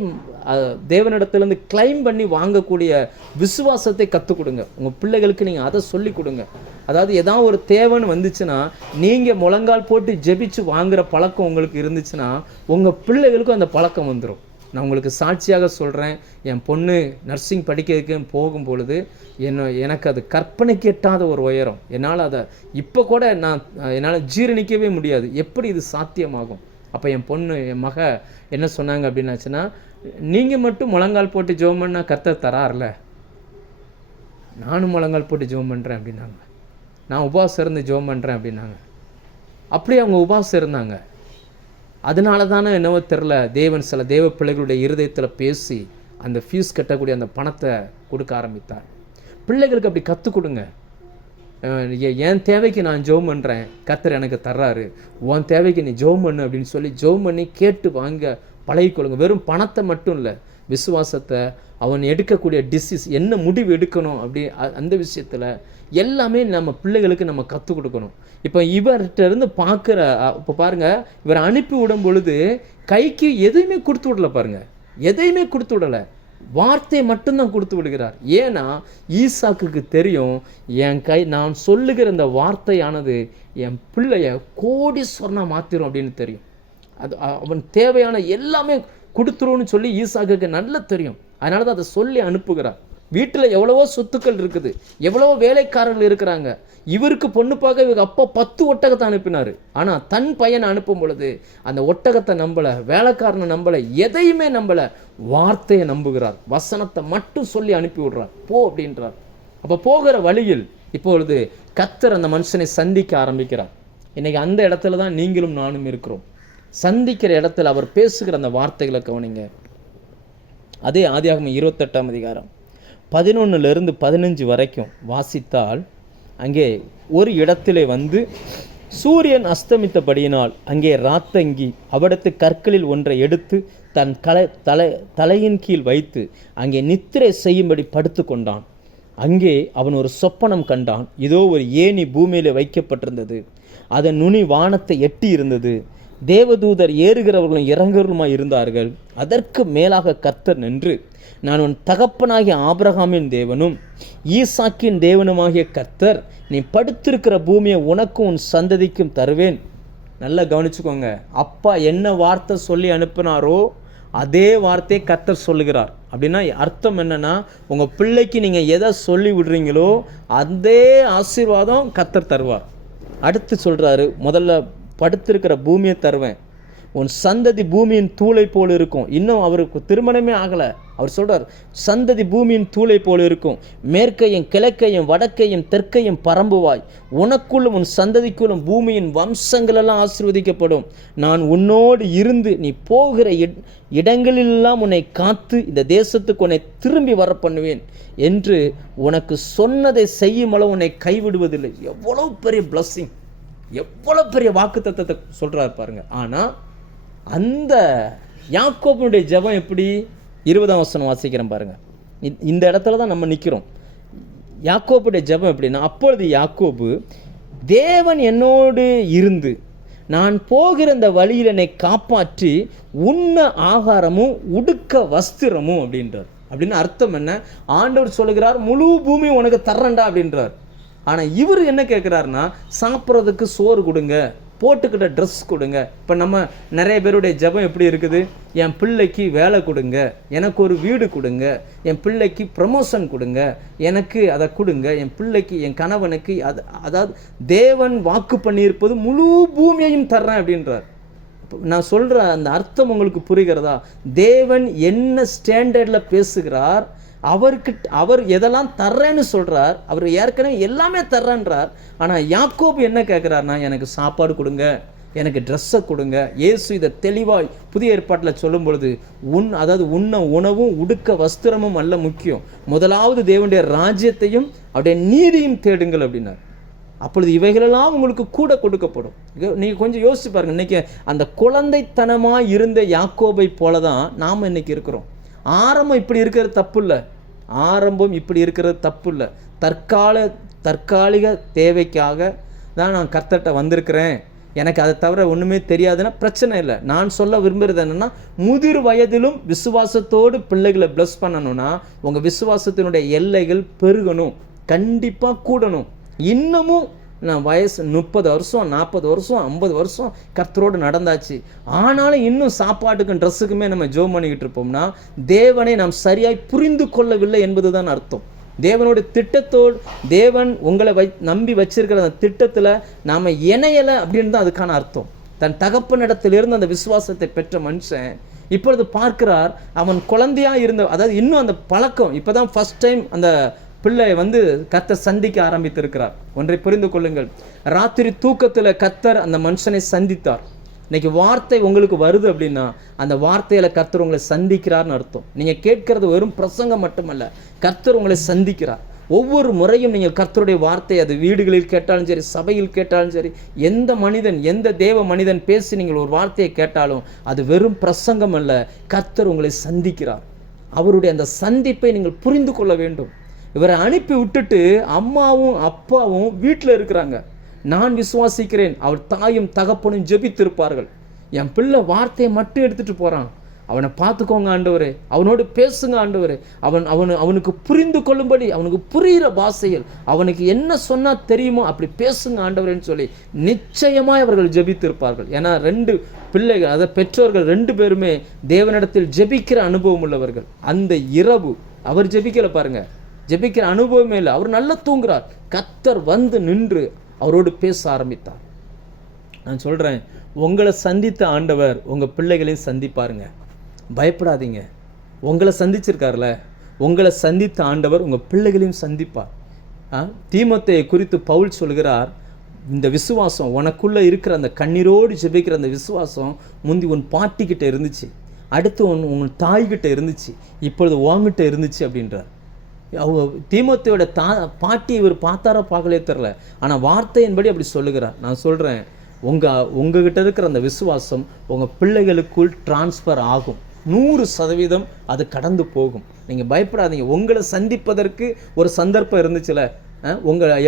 தேவனிடத்துலேருந்து கிளைம் பண்ணி வாங்கக்கூடிய விசுவாசத்தை கற்றுக் கொடுங்க. உங்கள் பிள்ளைகளுக்கு நீங்கள் அதை சொல்லி கொடுங்க. அதாவது ஏதாவது ஒரு தேவைன்னு வந்துச்சுன்னா நீங்கள் முழங்கால் போட்டு ஜெபிச்சு வாங்குகிற பழக்கம் உங்களுக்கு இருந்துச்சுன்னா உங்கள் பிள்ளைகளுக்கும் அந்த பழக்கம் வந்துடும். நான் உங்களுக்கு சாட்சியாக சொல்கிறேன். என் பொண்ணு நர்சிங் படிக்கிறதுக்கு போகும் பொழுது எனக்கு அது கற்பனைக்கு எட்டாத ஒரு உயரம். என்னால் அதை இப்போ கூட என்னால் ஜீரணிக்கவே முடியாது. எப்படி இது சாத்தியமாகும்? அப்போ என் பொண்ணு, என் மக என்ன சொன்னாங்க அப்படின்னாச்சுன்னா, நீங்கள் மட்டும் முழங்கால் போட்டு ஜெபம் பண்ணால் கர்த்தர் தரார்ல, நானும் முழங்கால் போட்டு ஜெபம் பண்ணுறேன் அப்படின்னாங்க. நான் உபவாசம் இருந்து ஜெபம் பண்ணுறேன் அப்படின்னாங்க. அப்படியே அவங்க உபவாசம் இருந்தாங்க. அதனால தானே என்னவோ தெரில, தேவன் சில தேவ பிள்ளைகளுடைய இருதயத்தில் பேசி அந்த ஃபீஸ் கட்டக்கூடிய அந்த பணத்தை கொடுக்க ஆரம்பித்தார். பிள்ளைகளுக்கு அப்படி கற்றுக் கொடுங்க. என் தேவைக்கு நான் ஜெபம் பண்ணுறேன், கர்த்தர் எனக்கு தர்றாரு, உன் தேவைக்கு நீ ஜெபம் பண்ணு அப்படின்னு சொல்லி ஜெபம் பண்ணி கேட்டு வாங்க பழகிக்கொள்ளுங்க. வெறும் பணத்தை மட்டும் இல்லை, விசுவாசத்தை, அவன் எடுக்கக்கூடிய டிசிஸ், என்ன முடிவு எடுக்கணும் அப்படி அந்த விஷயத்தில் எல்லாமே நம்ம பிள்ளைகளுக்கு நம்ம கற்றுக் கொடுக்கணும். இப்போ இவர்கிட்ட இருந்து பார்க்குற, இப்போ பாருங்கள், இவர் அனுப்பி விடும் பொழுது கைக்கு எதையுமே கொடுத்து விடலை. பாருங்கள், எதையுமே கொடுத்து விடலை, வார்த்தையை மட்டும்தான் கொடுத்து விடுகிறார். ஏன்னா ஈசாக்குக்கு தெரியும், நான் சொல்லுகிற இந்த வார்த்தையானது என் பிள்ளைய கோடீஸ்வரனா மாற்றிடும் அப்படின்னு தெரியும். அது அவன் தேவையான எல்லாமே கொடுத்துருன்னு சொல்லி ஈசாக்குக்கு நல்லா தெரியும். அதனால தான் அதை சொல்லி அனுப்புகிறார். வீட்டில் எவ்வளவோ சொத்துக்கள் இருக்குது, எவ்வளவோ வேலைக்காரர்கள் இருக்கிறாங்க. இவருக்கு பொண்ணு பார்க்க இவங்க அப்பா 10 ஒட்டகத்தை அனுப்பினார். ஆனால் தன் பையனை அனுப்பும் பொழுது அந்த ஒட்டகத்தை நம்பலை, வேலைக்காரனை நம்பலை, எதையுமே நம்பலை, வார்த்தையை நம்புகிறார். வசனத்தை மட்டும் சொல்லி அனுப்பி விடுறார், போ அப்படின்றார். அப்போ போகிற வழியில் இப்பொழுது கர்த்தர் அந்த மனுஷனை சந்திக்க ஆரம்பிக்கிறார். இன்றைக்கி அந்த இடத்துல தான் நீங்களும் நானும் இருக்கிறோம். சந்திக்கிற இடத்துல அவர் பேசுகிற அந்த வார்த்தைகளை கவனிங்க. அதே ஆதியாகமம் 28ஆம் அதிகாரம் 11லிருந்து 15 வரைக்கும் வாசித்தால் அங்கே ஒரு இடத்திலே வந்து சூரியன் அஸ்தமித்தபடியினால் அங்கே ராத்தங்கி அவிடத்து கற்களில் ஒன்றை எடுத்து தன் தலையின் கீழ் வைத்து அங்கே நித்திரை செய்யும்படி படுத்து கொண்டான். அங்கே அவன் ஒரு சொப்பனம் கண்டான். இதோ ஒரு ஏணி பூமியில் வைக்கப்பட்டிருந்தது, அதன் நுனி வானத்தை எட்டி இருந்தது. தேவதூதர் ஏறுகிறவர்களும் இறங்குகிறவர்களுமாய் இருந்தார்கள். அதற்கு மேலாக கர்த்தர் நின்று, நான் உன் தகப்பனாகிய ஆபிரகாமின் தேவனும் ஈசாக்கின் தேவனுமாகிய கர்த்தர், நீ படுத்திருக்கிற பூமியை உனக்கும் உன் சந்ததிக்கும் தருவேன். நல்லா கவனிச்சுக்கோங்க. அப்பா என்ன வார்த்தை சொல்லி அனுப்பினாரோ அதே வார்த்தையை கர்த்தர் சொல்லுகிறார். அப்படின்னா அர்த்தம் என்னன்னா, உங்கள் பிள்ளைக்கு நீங்கள் எதை சொல்லி விடுறீங்களோ அதே ஆசீர்வாதம் கர்த்தர் தருவார். அடுத்து சொல்கிறாரு, முதல்ல படுத்திருக்கிற பூமியை தருவேன், உன் சந்ததி பூமியின் தூளை போல் இருக்கும். இன்னும் அவருக்கு திருமணமே ஆகலை. அவர் சொல்கிறார், சந்ததி பூமியின் தூளை போல் இருக்கும். மேற்கையும் கிழக்கையும் வடக்கையும் தெற்கையும் பரம்புவாய். உனக்குள்ளும் உன் சந்ததிக்குள்ளும் பூமியின் வம்சங்களெல்லாம் ஆசீர்வதிக்கப்படும். நான் உன்னோடு இருந்து நீ போகிற இடங்களெல்லாம் உன்னை காத்து இந்த தேசத்துக்கு உன்னை திரும்பி வர பண்ணுவேன் என்று உனக்கு சொன்னதை செய்யும் அளவு உன்னை கைவிடுவதில்லை. எவ்வளோ பெரிய பிளஸ்ஸிங், எவ்வளோ பெரிய வாக்குத்தத்தத்தை சொல்கிறார் பாருங்க. ஆனால் அந்த யாக்கோபுடைய ஜெபம் எப்படி? 20ஆம் வசனம் வாசிக்கிறேன் பாருங்க. இந்த இடத்துல தான் நம்ம நிற்கிறோம். யாக்கோபுடைய ஜெபம் எப்படின்னா, அப்பொழுது யாக்கோபு, தேவன் என்னோடு இருந்து நான் போகிற இந்த வழியில் என்னை காப்பாற்றி உண்ண ஆகாரமும் உடுக்க வஸ்திரமும் அப்படின்றார். அப்படின்னு அர்த்தம் என்ன? ஆண்டவர் சொல்லுகிறார், முழு பூமி உனக்கு தர்றேன்டா அப்படின்றார். ஆனால் இவர் என்ன கேட்குறாருன்னா, சாப்பிட்றதுக்கு சோறு கொடுங்க, போட்டுக்கிட்ட ட்ரெஸ் கொடுங்க. இப்போ நம்ம நிறைய பேருடைய ஜெபம் எப்படி இருக்குது? என் பிள்ளைக்கு வேலை கொடுங்க, எனக்கு ஒரு வீடு கொடுங்க, என் பிள்ளைக்கு ப்ரமோஷன் கொடுங்க, எனக்கு அதை கொடுங்க, என் பிள்ளைக்கு என் கணவனுக்கு அதாவது தேவன் வாக்கு பண்ணியிருப்பது முழு பூமியையும் தர்றேன் அப்படின்றார். நான் சொல்கிற அந்த அர்த்தம் உங்களுக்கு புரிகிறதா? தேவன் என்ன ஸ்டாண்டர்டில் பேசுகிறார், அவர் எதெல்லாம் தர்றேன்னு சொல்கிறார், அவர் ஏற்கனவே எல்லாமே தர்றேன்றார். ஆனால் யாக்கோபு என்ன கேட்குறாருனா, எனக்கு சாப்பாடு கொடுங்க, எனக்கு ட்ரெஸ்ஸை கொடுங்க. இயேசு இதை தெளிவாய் புதிய ஏற்பாட்டில் சொல்லும் பொழுது, அதாவது உண்ண உணவும் உடுக்க வஸ்திரமும் அல்ல முக்கியம், முதலாவது தேவனுடைய ராஜ்யத்தையும் அவருடைய நீதியும் தேடுங்கள் அப்படின்னார். அப்பொழுது இவைகளெல்லாம் உங்களுக்கு கூட கொடுக்கப்படும். நீங்கள் கொஞ்சம் யோசிச்சு பாருங்கள். இன்றைக்கி அந்த குழந்தைத்தனமாக இருந்த யாக்கோபை போல தான் நாம் இன்றைக்கி இருக்கிறோம். ஆரம்பம் இப்படி இருக்கிறது தப்பு இல்லை, ஆரம்பம் இப்படி இருக்கிறது தப்பு இல்லை. தற்காலிக தேவைக்காக தான் நான் கர்த்தர்கிட்ட வந்திருக்கிறேன், எனக்கு அதை தவிர ஒன்றுமே தெரியாதுன்னா பிரச்சனை இல்லை. நான் சொல்ல விரும்புகிறது என்னென்னா, முதிர் வயதிலும் விசுவாசத்தோடு பிள்ளைகளை ப்ளஸ் பண்ணணும்னா உங்கள் விசுவாசத்தினுடைய எல்லைகள் பெருகணும், கண்டிப்பாக கூடணும். இன்னமும் நான் வயசு 30 வருஷம் 40 வருஷம் 50 வருஷம் கர்த்தரோடு நடந்தாச்சு, ஆனாலும் இன்னும் சாப்பாட்டுக்கும் ட்ரெஸ்ஸுக்குமே நம்ம ஜோம் பண்ணிக்கிட்டு இருப்போம்னா தேவனை நாம் சரியாய் புரிந்து கொள்ளவில்லை என்பது தான் அர்த்தம். தேவனுடைய திட்டத்தோடு, தேவன் உங்களை நம்பி வச்சிருக்கிற அந்த திட்டத்தில் நாம் இணையலை அப்படின்னு தான் அதுக்கான அர்த்தம். தன் தகப்பனிடத்திலிருந்து அந்த விசுவாசத்தை பெற்ற மனுஷன் இப்பொழுது பார்க்கிறார், அவன் குழந்தையாக இருந்த, அதாவது இன்னும் அந்த பழக்கம், இப்போ தான் ஃபஸ்ட் டைம் அந்த பிள்ளை கர்த்தர் சந்திக்க ஆரம்பித்திருக்கிறார். ஒன்றை புரிந்து கொள்ளுங்கள், ராத்திரி தூக்கத்தில் கர்த்தர் அந்த மனுஷனை சந்தித்தார். இன்னைக்கு வார்த்தை உங்களுக்கு வருது அப்படின்னா அந்த வார்த்தையில் கர்த்தர் உங்களை சந்திக்கிறார்னு அர்த்தம். நீங்கள் கேட்கறது வெறும் பிரசங்கம் மட்டுமல்ல, கர்த்தர் உங்களை சந்திக்கிறார். ஒவ்வொரு முறையும் நீங்கள் கர்த்தருடைய வார்த்தை, அது வீடுகளில் கேட்டாலும் சரி, சபையில் கேட்டாலும் சரி, எந்த மனிதன், எந்த தேவ மனிதன் பேசி நீங்கள் ஒரு வார்த்தையை கேட்டாலும் அது வெறும் பிரசங்கம் அல்ல, கர்த்தர் உங்களை சந்திக்கிறார். அவருடைய அந்த சந்திப்பை நீங்கள் புரிந்து கொள்ள வேண்டும். இவரை அனுப்பி விட்டுட்டு அம்மாவும் அப்பாவும் வீட்டில் இருக்கிறாங்க. நான் விசுவாசிக்கிறேன் அவர் தாயும் தகப்பனும் ஜெபித்திருப்பார்கள். என் பிள்ளை வார்த்தையை மட்டும் எடுத்துகிட்டு போகிறான், அவனை பார்த்துக்கோங்க ஆண்டவரே, அவனோடு பேசுங்க ஆண்டவரே, அவனுக்கு புரிந்து கொள்ளும்படி, அவனுக்கு புரிகிற பாஷையில் அவனுக்கு என்ன சொன்னால் தெரியுமோ அப்படி பேசுங்க ஆண்டவரேன்னு சொல்லி நிச்சயமாக அவர்கள் ஜெபித்திருப்பார்கள். ஏன்னா 2 பிள்ளைகள், அதை பெற்றோர்கள் 2 பேருமே தேவனிடத்தில் ஜெபிக்கிற அனுபவம் உள்ளவர்கள். அந்த இரவு அவர் ஜெபிக்கல பாருங்க, ஜெபிக்கிற அனுபவமே இல்லை, அவர் நல்லா தூங்குறார். கர்த்தர் வந்து நின்று அவரோடு பேச ஆரம்பித்தார். நான் சொல்கிறேன், உங்களை சந்தித்த ஆண்டவர் உங்கள் பிள்ளைகளையும் சந்திப்பாருங்க, பயப்படாதீங்க. உங்களை சந்திச்சிருக்கார்ல, உங்களை சந்தித்த ஆண்டவர் உங்கள் பிள்ளைகளையும் சந்திப்பார். தீமோத்தேயை குறித்து பவுல் சொல்கிறார், இந்த விசுவாசம் உனக்குள்ளே இருக்கிற அந்த கண்ணீரோடு ஜெபிக்கிற அந்த விசுவாசம் முந்தி உன் பாட்டிக்கிட்ட இருந்துச்சு, அடுத்து உன் தாய்கிட்ட இருந்துச்சு, இப்பொழுது உங்ககிட்ட இருந்துச்சு அப்படின்றார். தீமோத்தேயோட பாட்டி இவர் பார்த்தாரோ பார்க்கலே தெரில, ஆனால் வார்த்தையின்படி அப்படி சொல்லுகிறார். நான் சொல்கிறேன், உங்ககிட்ட இருக்கிற அந்த விசுவாசம் உங்கள் பிள்ளைகளுக்குள் டிரான்ஸ்ஃபர் ஆகும். 100% அது கடந்து போகும். நீங்கள் பயப்படாதீங்க. உங்களை சந்திப்பதற்கு ஒரு சந்தர்ப்பம் இருந்துச்சுல,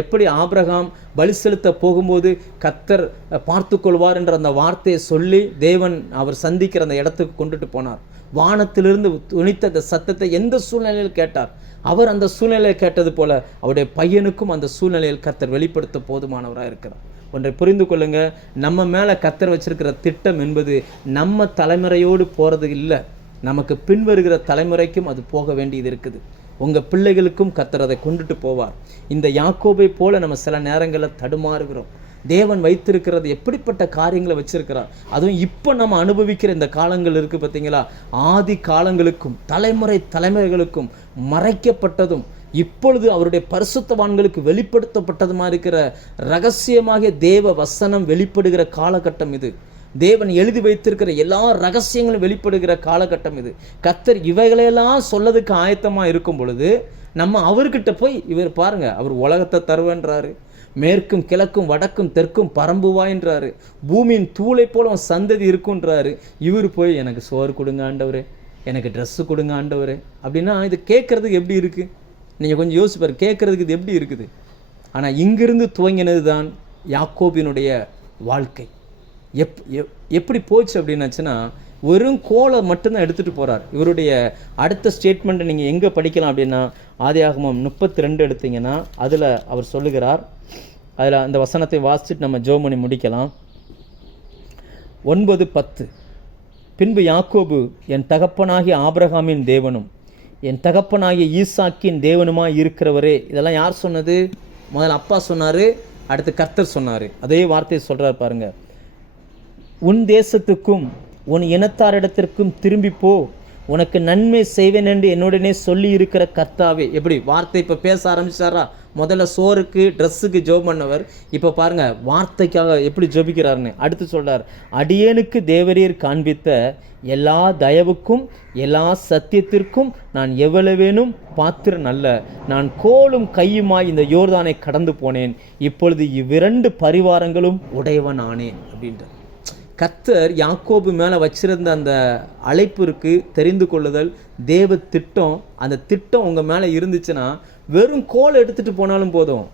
எப்படி ஆபிரகாம் பலி செலுத்த போகும்போது கர்த்தர் பார்த்து கொள்வார் என்ற அந்த வார்த்தையை சொல்லி தேவன் அவர் சந்திக்கிற அந்த இடத்துக்கு கொண்டுட்டு போனார். வானத்திலிருந்து துணித்த அந்த சத்தத்தை எந்த சூழ்நிலையில் கேட்டார். அவர் அந்த சூழ்நிலையை கேட்டது போல அவருடைய பையனுக்கும் அந்த சூழ்நிலையில் கர்த்தர் வெளிப்படுத்த போதுமானவராக இருக்கிறார். ஒன்றை புரிந்து கொள்ளுங்க, நம்ம மேலே கர்த்தர் வச்சிருக்கிற திட்டம் என்பது நம்ம தலைமுறையோடு போகிறது இல்லை, நமக்கு பின்வருகிற தலைமுறைக்கும் அது போக வேண்டியது இருக்குது. உங்கள் பிள்ளைகளுக்கும் கர்த்தர் அதை கொண்டுட்டு போவார். இந்த யாக்கோபை போல நம்ம சில நேரங்களில் தடுமாறுகிறோம். தேவன் வைத்திருக்கிறது எப்படிப்பட்ட காரியங்களை வச்சிருக்கிறார். அதுவும் இப்போ நம்ம அனுபவிக்கிற இந்த காலங்கள் இருக்குது பார்த்தீங்களா, ஆதி காலங்களுக்கும் தலைமுறைகளுக்கும் மறைக்கப்பட்டதும் இப்பொழுது அவருடைய பரிசுத்தவான்களுக்கு வெளிப்படுத்தப்பட்டதுமா இருக்கிற ரகசியமாக தேவ வசனம் வெளிப்படுகிற காலகட்டம் இது. தேவன் எழுதி வைத்திருக்கிற எல்லா ரகசியங்களும் வெளிப்படுகிற காலகட்டம் இது. கர்த்தர் இவைகளையெல்லாம் சொல்லதுக்கு ஆயத்தமாக இருக்கும் பொழுது நம்ம அவர்கிட்ட போய், இவர் பாருங்க, அவர் உலகத்தை தருவேன்றாரு, மேற்கும் கிழக்கும் வடக்கும் தெற்கும் பரம்புவாயின்றாரு, பூமியின் தூளை போல அவன் சந்ததி இருக்குன்றாரு. இவர் போய் எனக்கு சோறு கொடுங்க ஆண்டவரே, எனக்கு ட்ரெஸ்ஸு கொடுங்க ஆண்டவரே அப்படின்னா இது கேட்குறதுக்கு எப்படி இருக்குது? நீங்கள் கொஞ்சம் யோசிப்பார், கேட்குறதுக்கு இது எப்படி இருக்குது? ஆனால் இங்கிருந்து துவங்கினது தான் யாக்கோபினுடைய வாழ்க்கை. எப்படி போச்சு அப்படின்னாச்சுன்னா, வெறும் கோலை மட்டும்தான் எடுத்துகிட்டு போகிறார். இவருடைய அடுத்த ஸ்டேட்மெண்ட்டை நீங்கள் எங்கே படிக்கலாம் அப்படின்னா, ஆதியாகமம் 32 எடுத்தீங்கன்னா அதில் அவர் சொல்லுகிறார். அதில் அந்த வசனத்தை வாசிச்சுட்டு நம்ம ஜெபம் பண்ணி முடிக்கலாம். 9:10 பின்பு யாக்கோபு என் தகப்பனாகிய ஆபிரகாமின் தேவனும் என் தகப்பனாகிய ஈசாக்கின் தேவனுமாய் இருக்கிறவரே. இதெல்லாம் யார் சொன்னது? முதல்ல அப்பா சொன்னார், அடுத்து கர்த்தர் சொன்னார். அதே வார்த்தையை சொல்கிறார் பாருங்க. உன் தேசத்துக்கும் உன் இனத்தாரிடத்திற்கும் திரும்பி போ, உனக்கு நன்மை செய்வேன் என்று என்னுடனே சொல்லி இருக்கிற கர்த்தாவே. எப்படி வார்த்தை இப்போ பேச ஆரம்பிச்சாரா? முதல்ல சோறுக்கு ட்ரெஸ்ஸுக்கு ஜெபம் பண்ணவர், இப்போ பாருங்க வார்த்தைக்காக எப்படி ஜெபிக்கிறாருன்னு. அடுத்து சொல்றார், அடியேனுக்கு தேவரீர் காண்பித்த எல்லா தயவுக்கும் எல்லா சத்தியத்திற்கும் நான் எவ்வளவேனும் பாத்திரன் அல்ல. நான் கோலும் கையுமாய் இந்த யோர்தானை கடந்து போனேன், இப்பொழுது இவ்விரண்டு பரிவாரங்களும் உடையவன் ஆனேன் அப்படின்றார். கர்த்தர் யாக்கோபு மேலே வச்சிருந்த அந்த அழைப்பிற்கு தெரிந்து கொள்ளுதல் தேவ திட்டம். அந்த திட்டம் உங்கள் மேலே இருந்துச்சுன்னா வெறும் கோலை எடுத்துகிட்டு போனாலும் போதும்,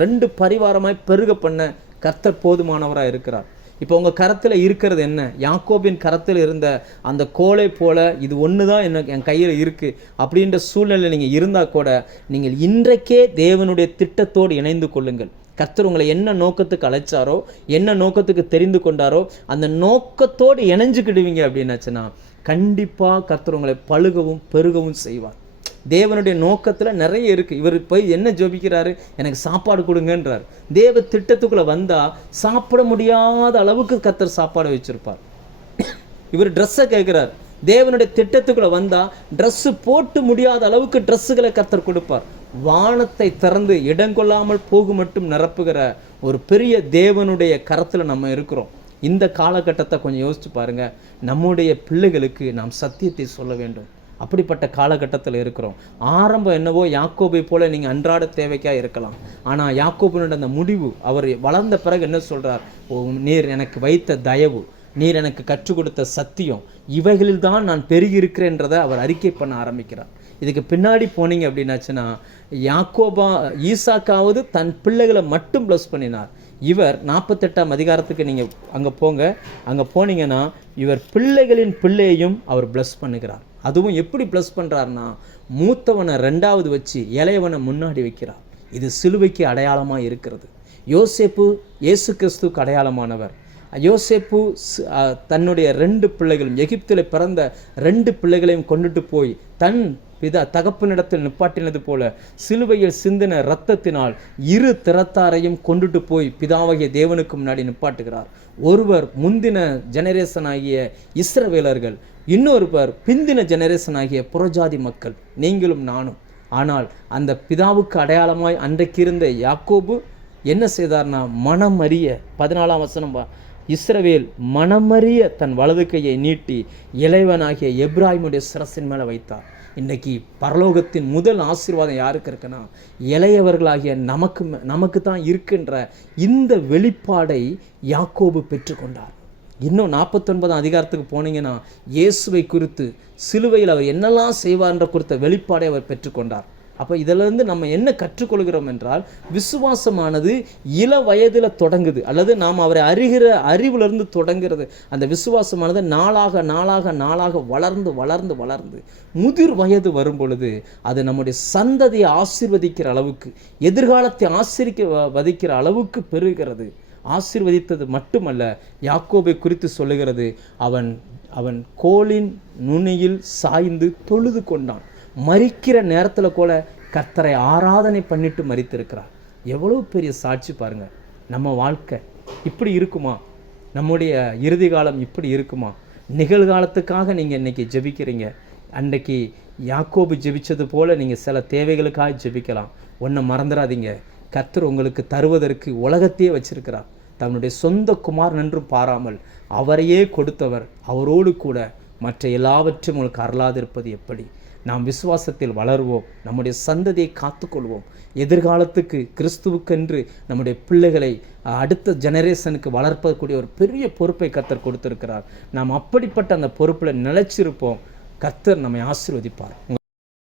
2 பரிவாரமாய் பெருக பண்ண கர்த்தர் போதுமானவராக இருக்கிறார். இப்போ உங்கள் கரத்தில் இருக்கிறது என்ன? யாக்கோபின் கரத்தில் இருந்த அந்த கோலை போல இது ஒன்று தான் என் கையில் இருக்குது அப்படின்ற சூழ்நிலை நீங்கள் இருந்தால் கூட நீங்கள் இன்றைக்கே தேவனுடைய திட்டத்தோடு இணைந்து கொள்ளுங்கள். கர்த்தர் உங்களை என்ன நோக்கத்துக்கு அழைச்சாரோ, என்ன நோக்கத்துக்கு தெரிந்து கொண்டாரோ அந்த நோக்கத்தோடு இணைஞ்சுக்கிடுவீங்க அப்படின்னாச்சுன்னா கண்டிப்பாக கர்த்தர் உங்களை பழுகவும் பெருகவும் செய்வார். தேவனுடைய நோக்கத்தில் நிறைய இருக்குது. இவர் போய் என்ன ஜெபிக்கிறாரு? எனக்கு சாப்பாடு கொடுங்கன்றார். தேவ திட்டத்துக்குள்ளே வந்தால் சாப்பிட முடியாத அளவுக்கு கர்த்தர் சாப்பாடு வச்சுருப்பார். இவர் ட்ரெஸ்ஸை கேட்குறார். தேவனுடைய திட்டத்துக்குள்ளே வந்தால் ட்ரெஸ்ஸு போட்டு முடியாத அளவுக்கு ட்ரெஸ்ஸுகளை கர்த்தர் கொடுப்பார். வானத்தை திறந்து இடங்கொள்ளாமல் போகு மட்டும் நிரப்புகிற ஒரு பெரிய தேவனுடைய கரத்தில் நம்ம இருக்கிறோம். இந்த காலகட்டத்தை கொஞ்சம் யோசிச்சு பாருங்கள். நம்முடைய பிள்ளைகளுக்கு நாம் சத்தியத்தை சொல்ல வேண்டும். அப்படிப்பட்ட காலகட்டத்தில் இருக்கிறோம். ஆரம்பம் என்னவோ யாக்கோபை போல நீங்கள் அன்றாட தேவைக்காக இருக்கலாம். ஆனால் யாக்கோபினுடைய அந்த முடிவு, அவர் வளர்ந்த பிறகு என்ன சொல்கிறார்? நீர் எனக்கு வைத்த தயவு, நீர் எனக்கு கற்றுக் கொடுத்த சத்தியம், இவைகளில் தான் நான் பெருகி இருக்கிறேன்றதை அவர் அறிக்கை பண்ண ஆரம்பிக்கிறார். இதுக்கு பின்னாடி போனீங்க அப்படின்னாச்சுன்னா ஈசாக்காவது தன் பிள்ளைகளை மட்டும் ப்ளஸ் பண்ணினார். இவர் 48ஆம் அதிகாரத்துக்கு நீங்கள் அங்கே போங்க. அங்கே போனீங்கன்னா இவர் பிள்ளைகளின் பிள்ளையையும் அவர் ப்ளஸ் பண்ணுகிறார். அதுவும் எப்படி ப்ளஸ் பண்ணுறாருன்னா, மூத்தவனை 2வது வச்சு இளையவனை முன்னாடி வைக்கிறார். இது சிலுவைக்கு அடையாளமாக இருக்கிறது. யோசேப்பு இயேசு கிறிஸ்துவுக்கு அடையாளமானவர். யோசேப்பு தன்னுடைய 2 பிள்ளைகளும், எகிப்தில் பிறந்த 2 பிள்ளைகளையும் கொண்டுட்டு போய் தன் தகப்பனிடத்தில் நிப்பாட்டினது போல சிலுவையில் சிந்தின இரத்தத்தினால் 2 திறத்தாரையும் கொண்டுட்டு போய் பிதாவாகிய தேவனுக்கு முன்னாடி நிப்பாட்டுகிறார். ஒருவர் முந்தின ஜெனரேஷன் ஆகிய இஸ்ரவேலர்கள், இன்னொருவர் பிந்தின ஜெனரேஷன் ஆகிய புறஜாதி மக்கள், நீங்களும் நானும். ஆனால் அந்த பிதாவுக்கு அடையாளமாய் அன்றைக்கு இருந்த யாக்கோபு என்ன செய்தார்னா, மனமறிய 14ஆம் வசனம், இஸ்ரவேல் மனமறிய தன் வலது கையை நீட்டி இளைவனாகிய எப்ராஹிமுடைய சிரசின் மேலே வைத்தார். இன்றைக்கி பரலோகத்தின் முதல் ஆசீர்வாதம் யாருக்கு இருக்குன்னா, இளையவர்களாகிய நமக்கு தான் இருக்கின்ற இந்த வெளிப்பாடை யாக்கோபு பெற்றுக்கொண்டார். இன்னும் 49ஆம் அதிகாரத்துக்கு போனீங்கன்னா இயேசுவை குறித்து, சிலுவையில் அவர் என்னெல்லாம் செய்வார்ன்ற குறித்த வெளிப்பாடை அவர் பெற்றுக்கொண்டார். அப்போ இதிலிருந்து நம்ம என்ன கற்றுக்கொள்கிறோம் என்றால், விசுவாசமானது இள வயதில் தொடங்குது, அல்லது நாம் அவரை அறிகிற அறிவிலிருந்து தொடங்குறது. அந்த விசுவாசமானது நாளாக நாளாக நாளாக வளர்ந்து வளர்ந்து வளர்ந்து முதிர் வயது வரும் பொழுது அது நம்முடைய சந்ததியை ஆசீர்வதிக்கிற அளவுக்கு, எதிர்காலத்தை ஆசீர்வதிக்கிற அளவுக்கு பெறுகிறது. ஆசீர்வதித்தது மட்டுமல்ல, யாக்கோபை குறித்து சொல்லுகிறது, அவன் கோலின் நுனியில் சாய்ந்து தொழுது கொண்டான். மரிக்கிற நேரத்தில் கூட கர்த்தரை ஆராதனை பண்ணிட்டு மரித்திருக்கிறார். எவ்வளோ பெரிய சாட்சி பாருங்க. நம்ம வாழ்க்கை இப்படி இருக்குமா? நம்முடைய இறுதி காலம் இப்படி இருக்குமா? நிகழ்காலத்துக்காக நீங்கள் இன்னைக்கு ஜெபிக்கிறீங்க. அன்றைக்கு யாக்கோபு ஜெபிச்சது போல நீங்கள் சில தேவைகளுக்காக ஜெபிக்கலாம். ஒன்றை மறந்துடாதீங்க, கர்த்தர் உங்களுக்கு தருவதற்கு உலகத்தையே வச்சிருக்கிறார். தன்னுடைய சொந்த குமாரன் என்றும் பாராமல் அவரையே கொடுத்தவர். அவரோடு கூட மற்ற எல்லாவற்றையும் உங்களுக்கு அருளாதிருப்பது எப்படி? நாம் விசுவாசத்தில் வளருவோம், நம்முடைய சந்ததியை காத்துக்கொள்வோம். எதிர்காலத்துக்கு கிறிஸ்துவுக்கென்று நம்முடைய பிள்ளைகளை அடுத்த ஜெனரேஷனுக்கு வளர்ப்பக்கூடிய ஒரு பெரிய பொறுப்பை கர்த்தர் கொடுத்திருக்கிறார். நாம் அப்படிப்பட்ட அந்த பொறுப்பில் நிலைச்சிருப்போம். கர்த்தர் நம்மை ஆசீர்வதிப்பார்.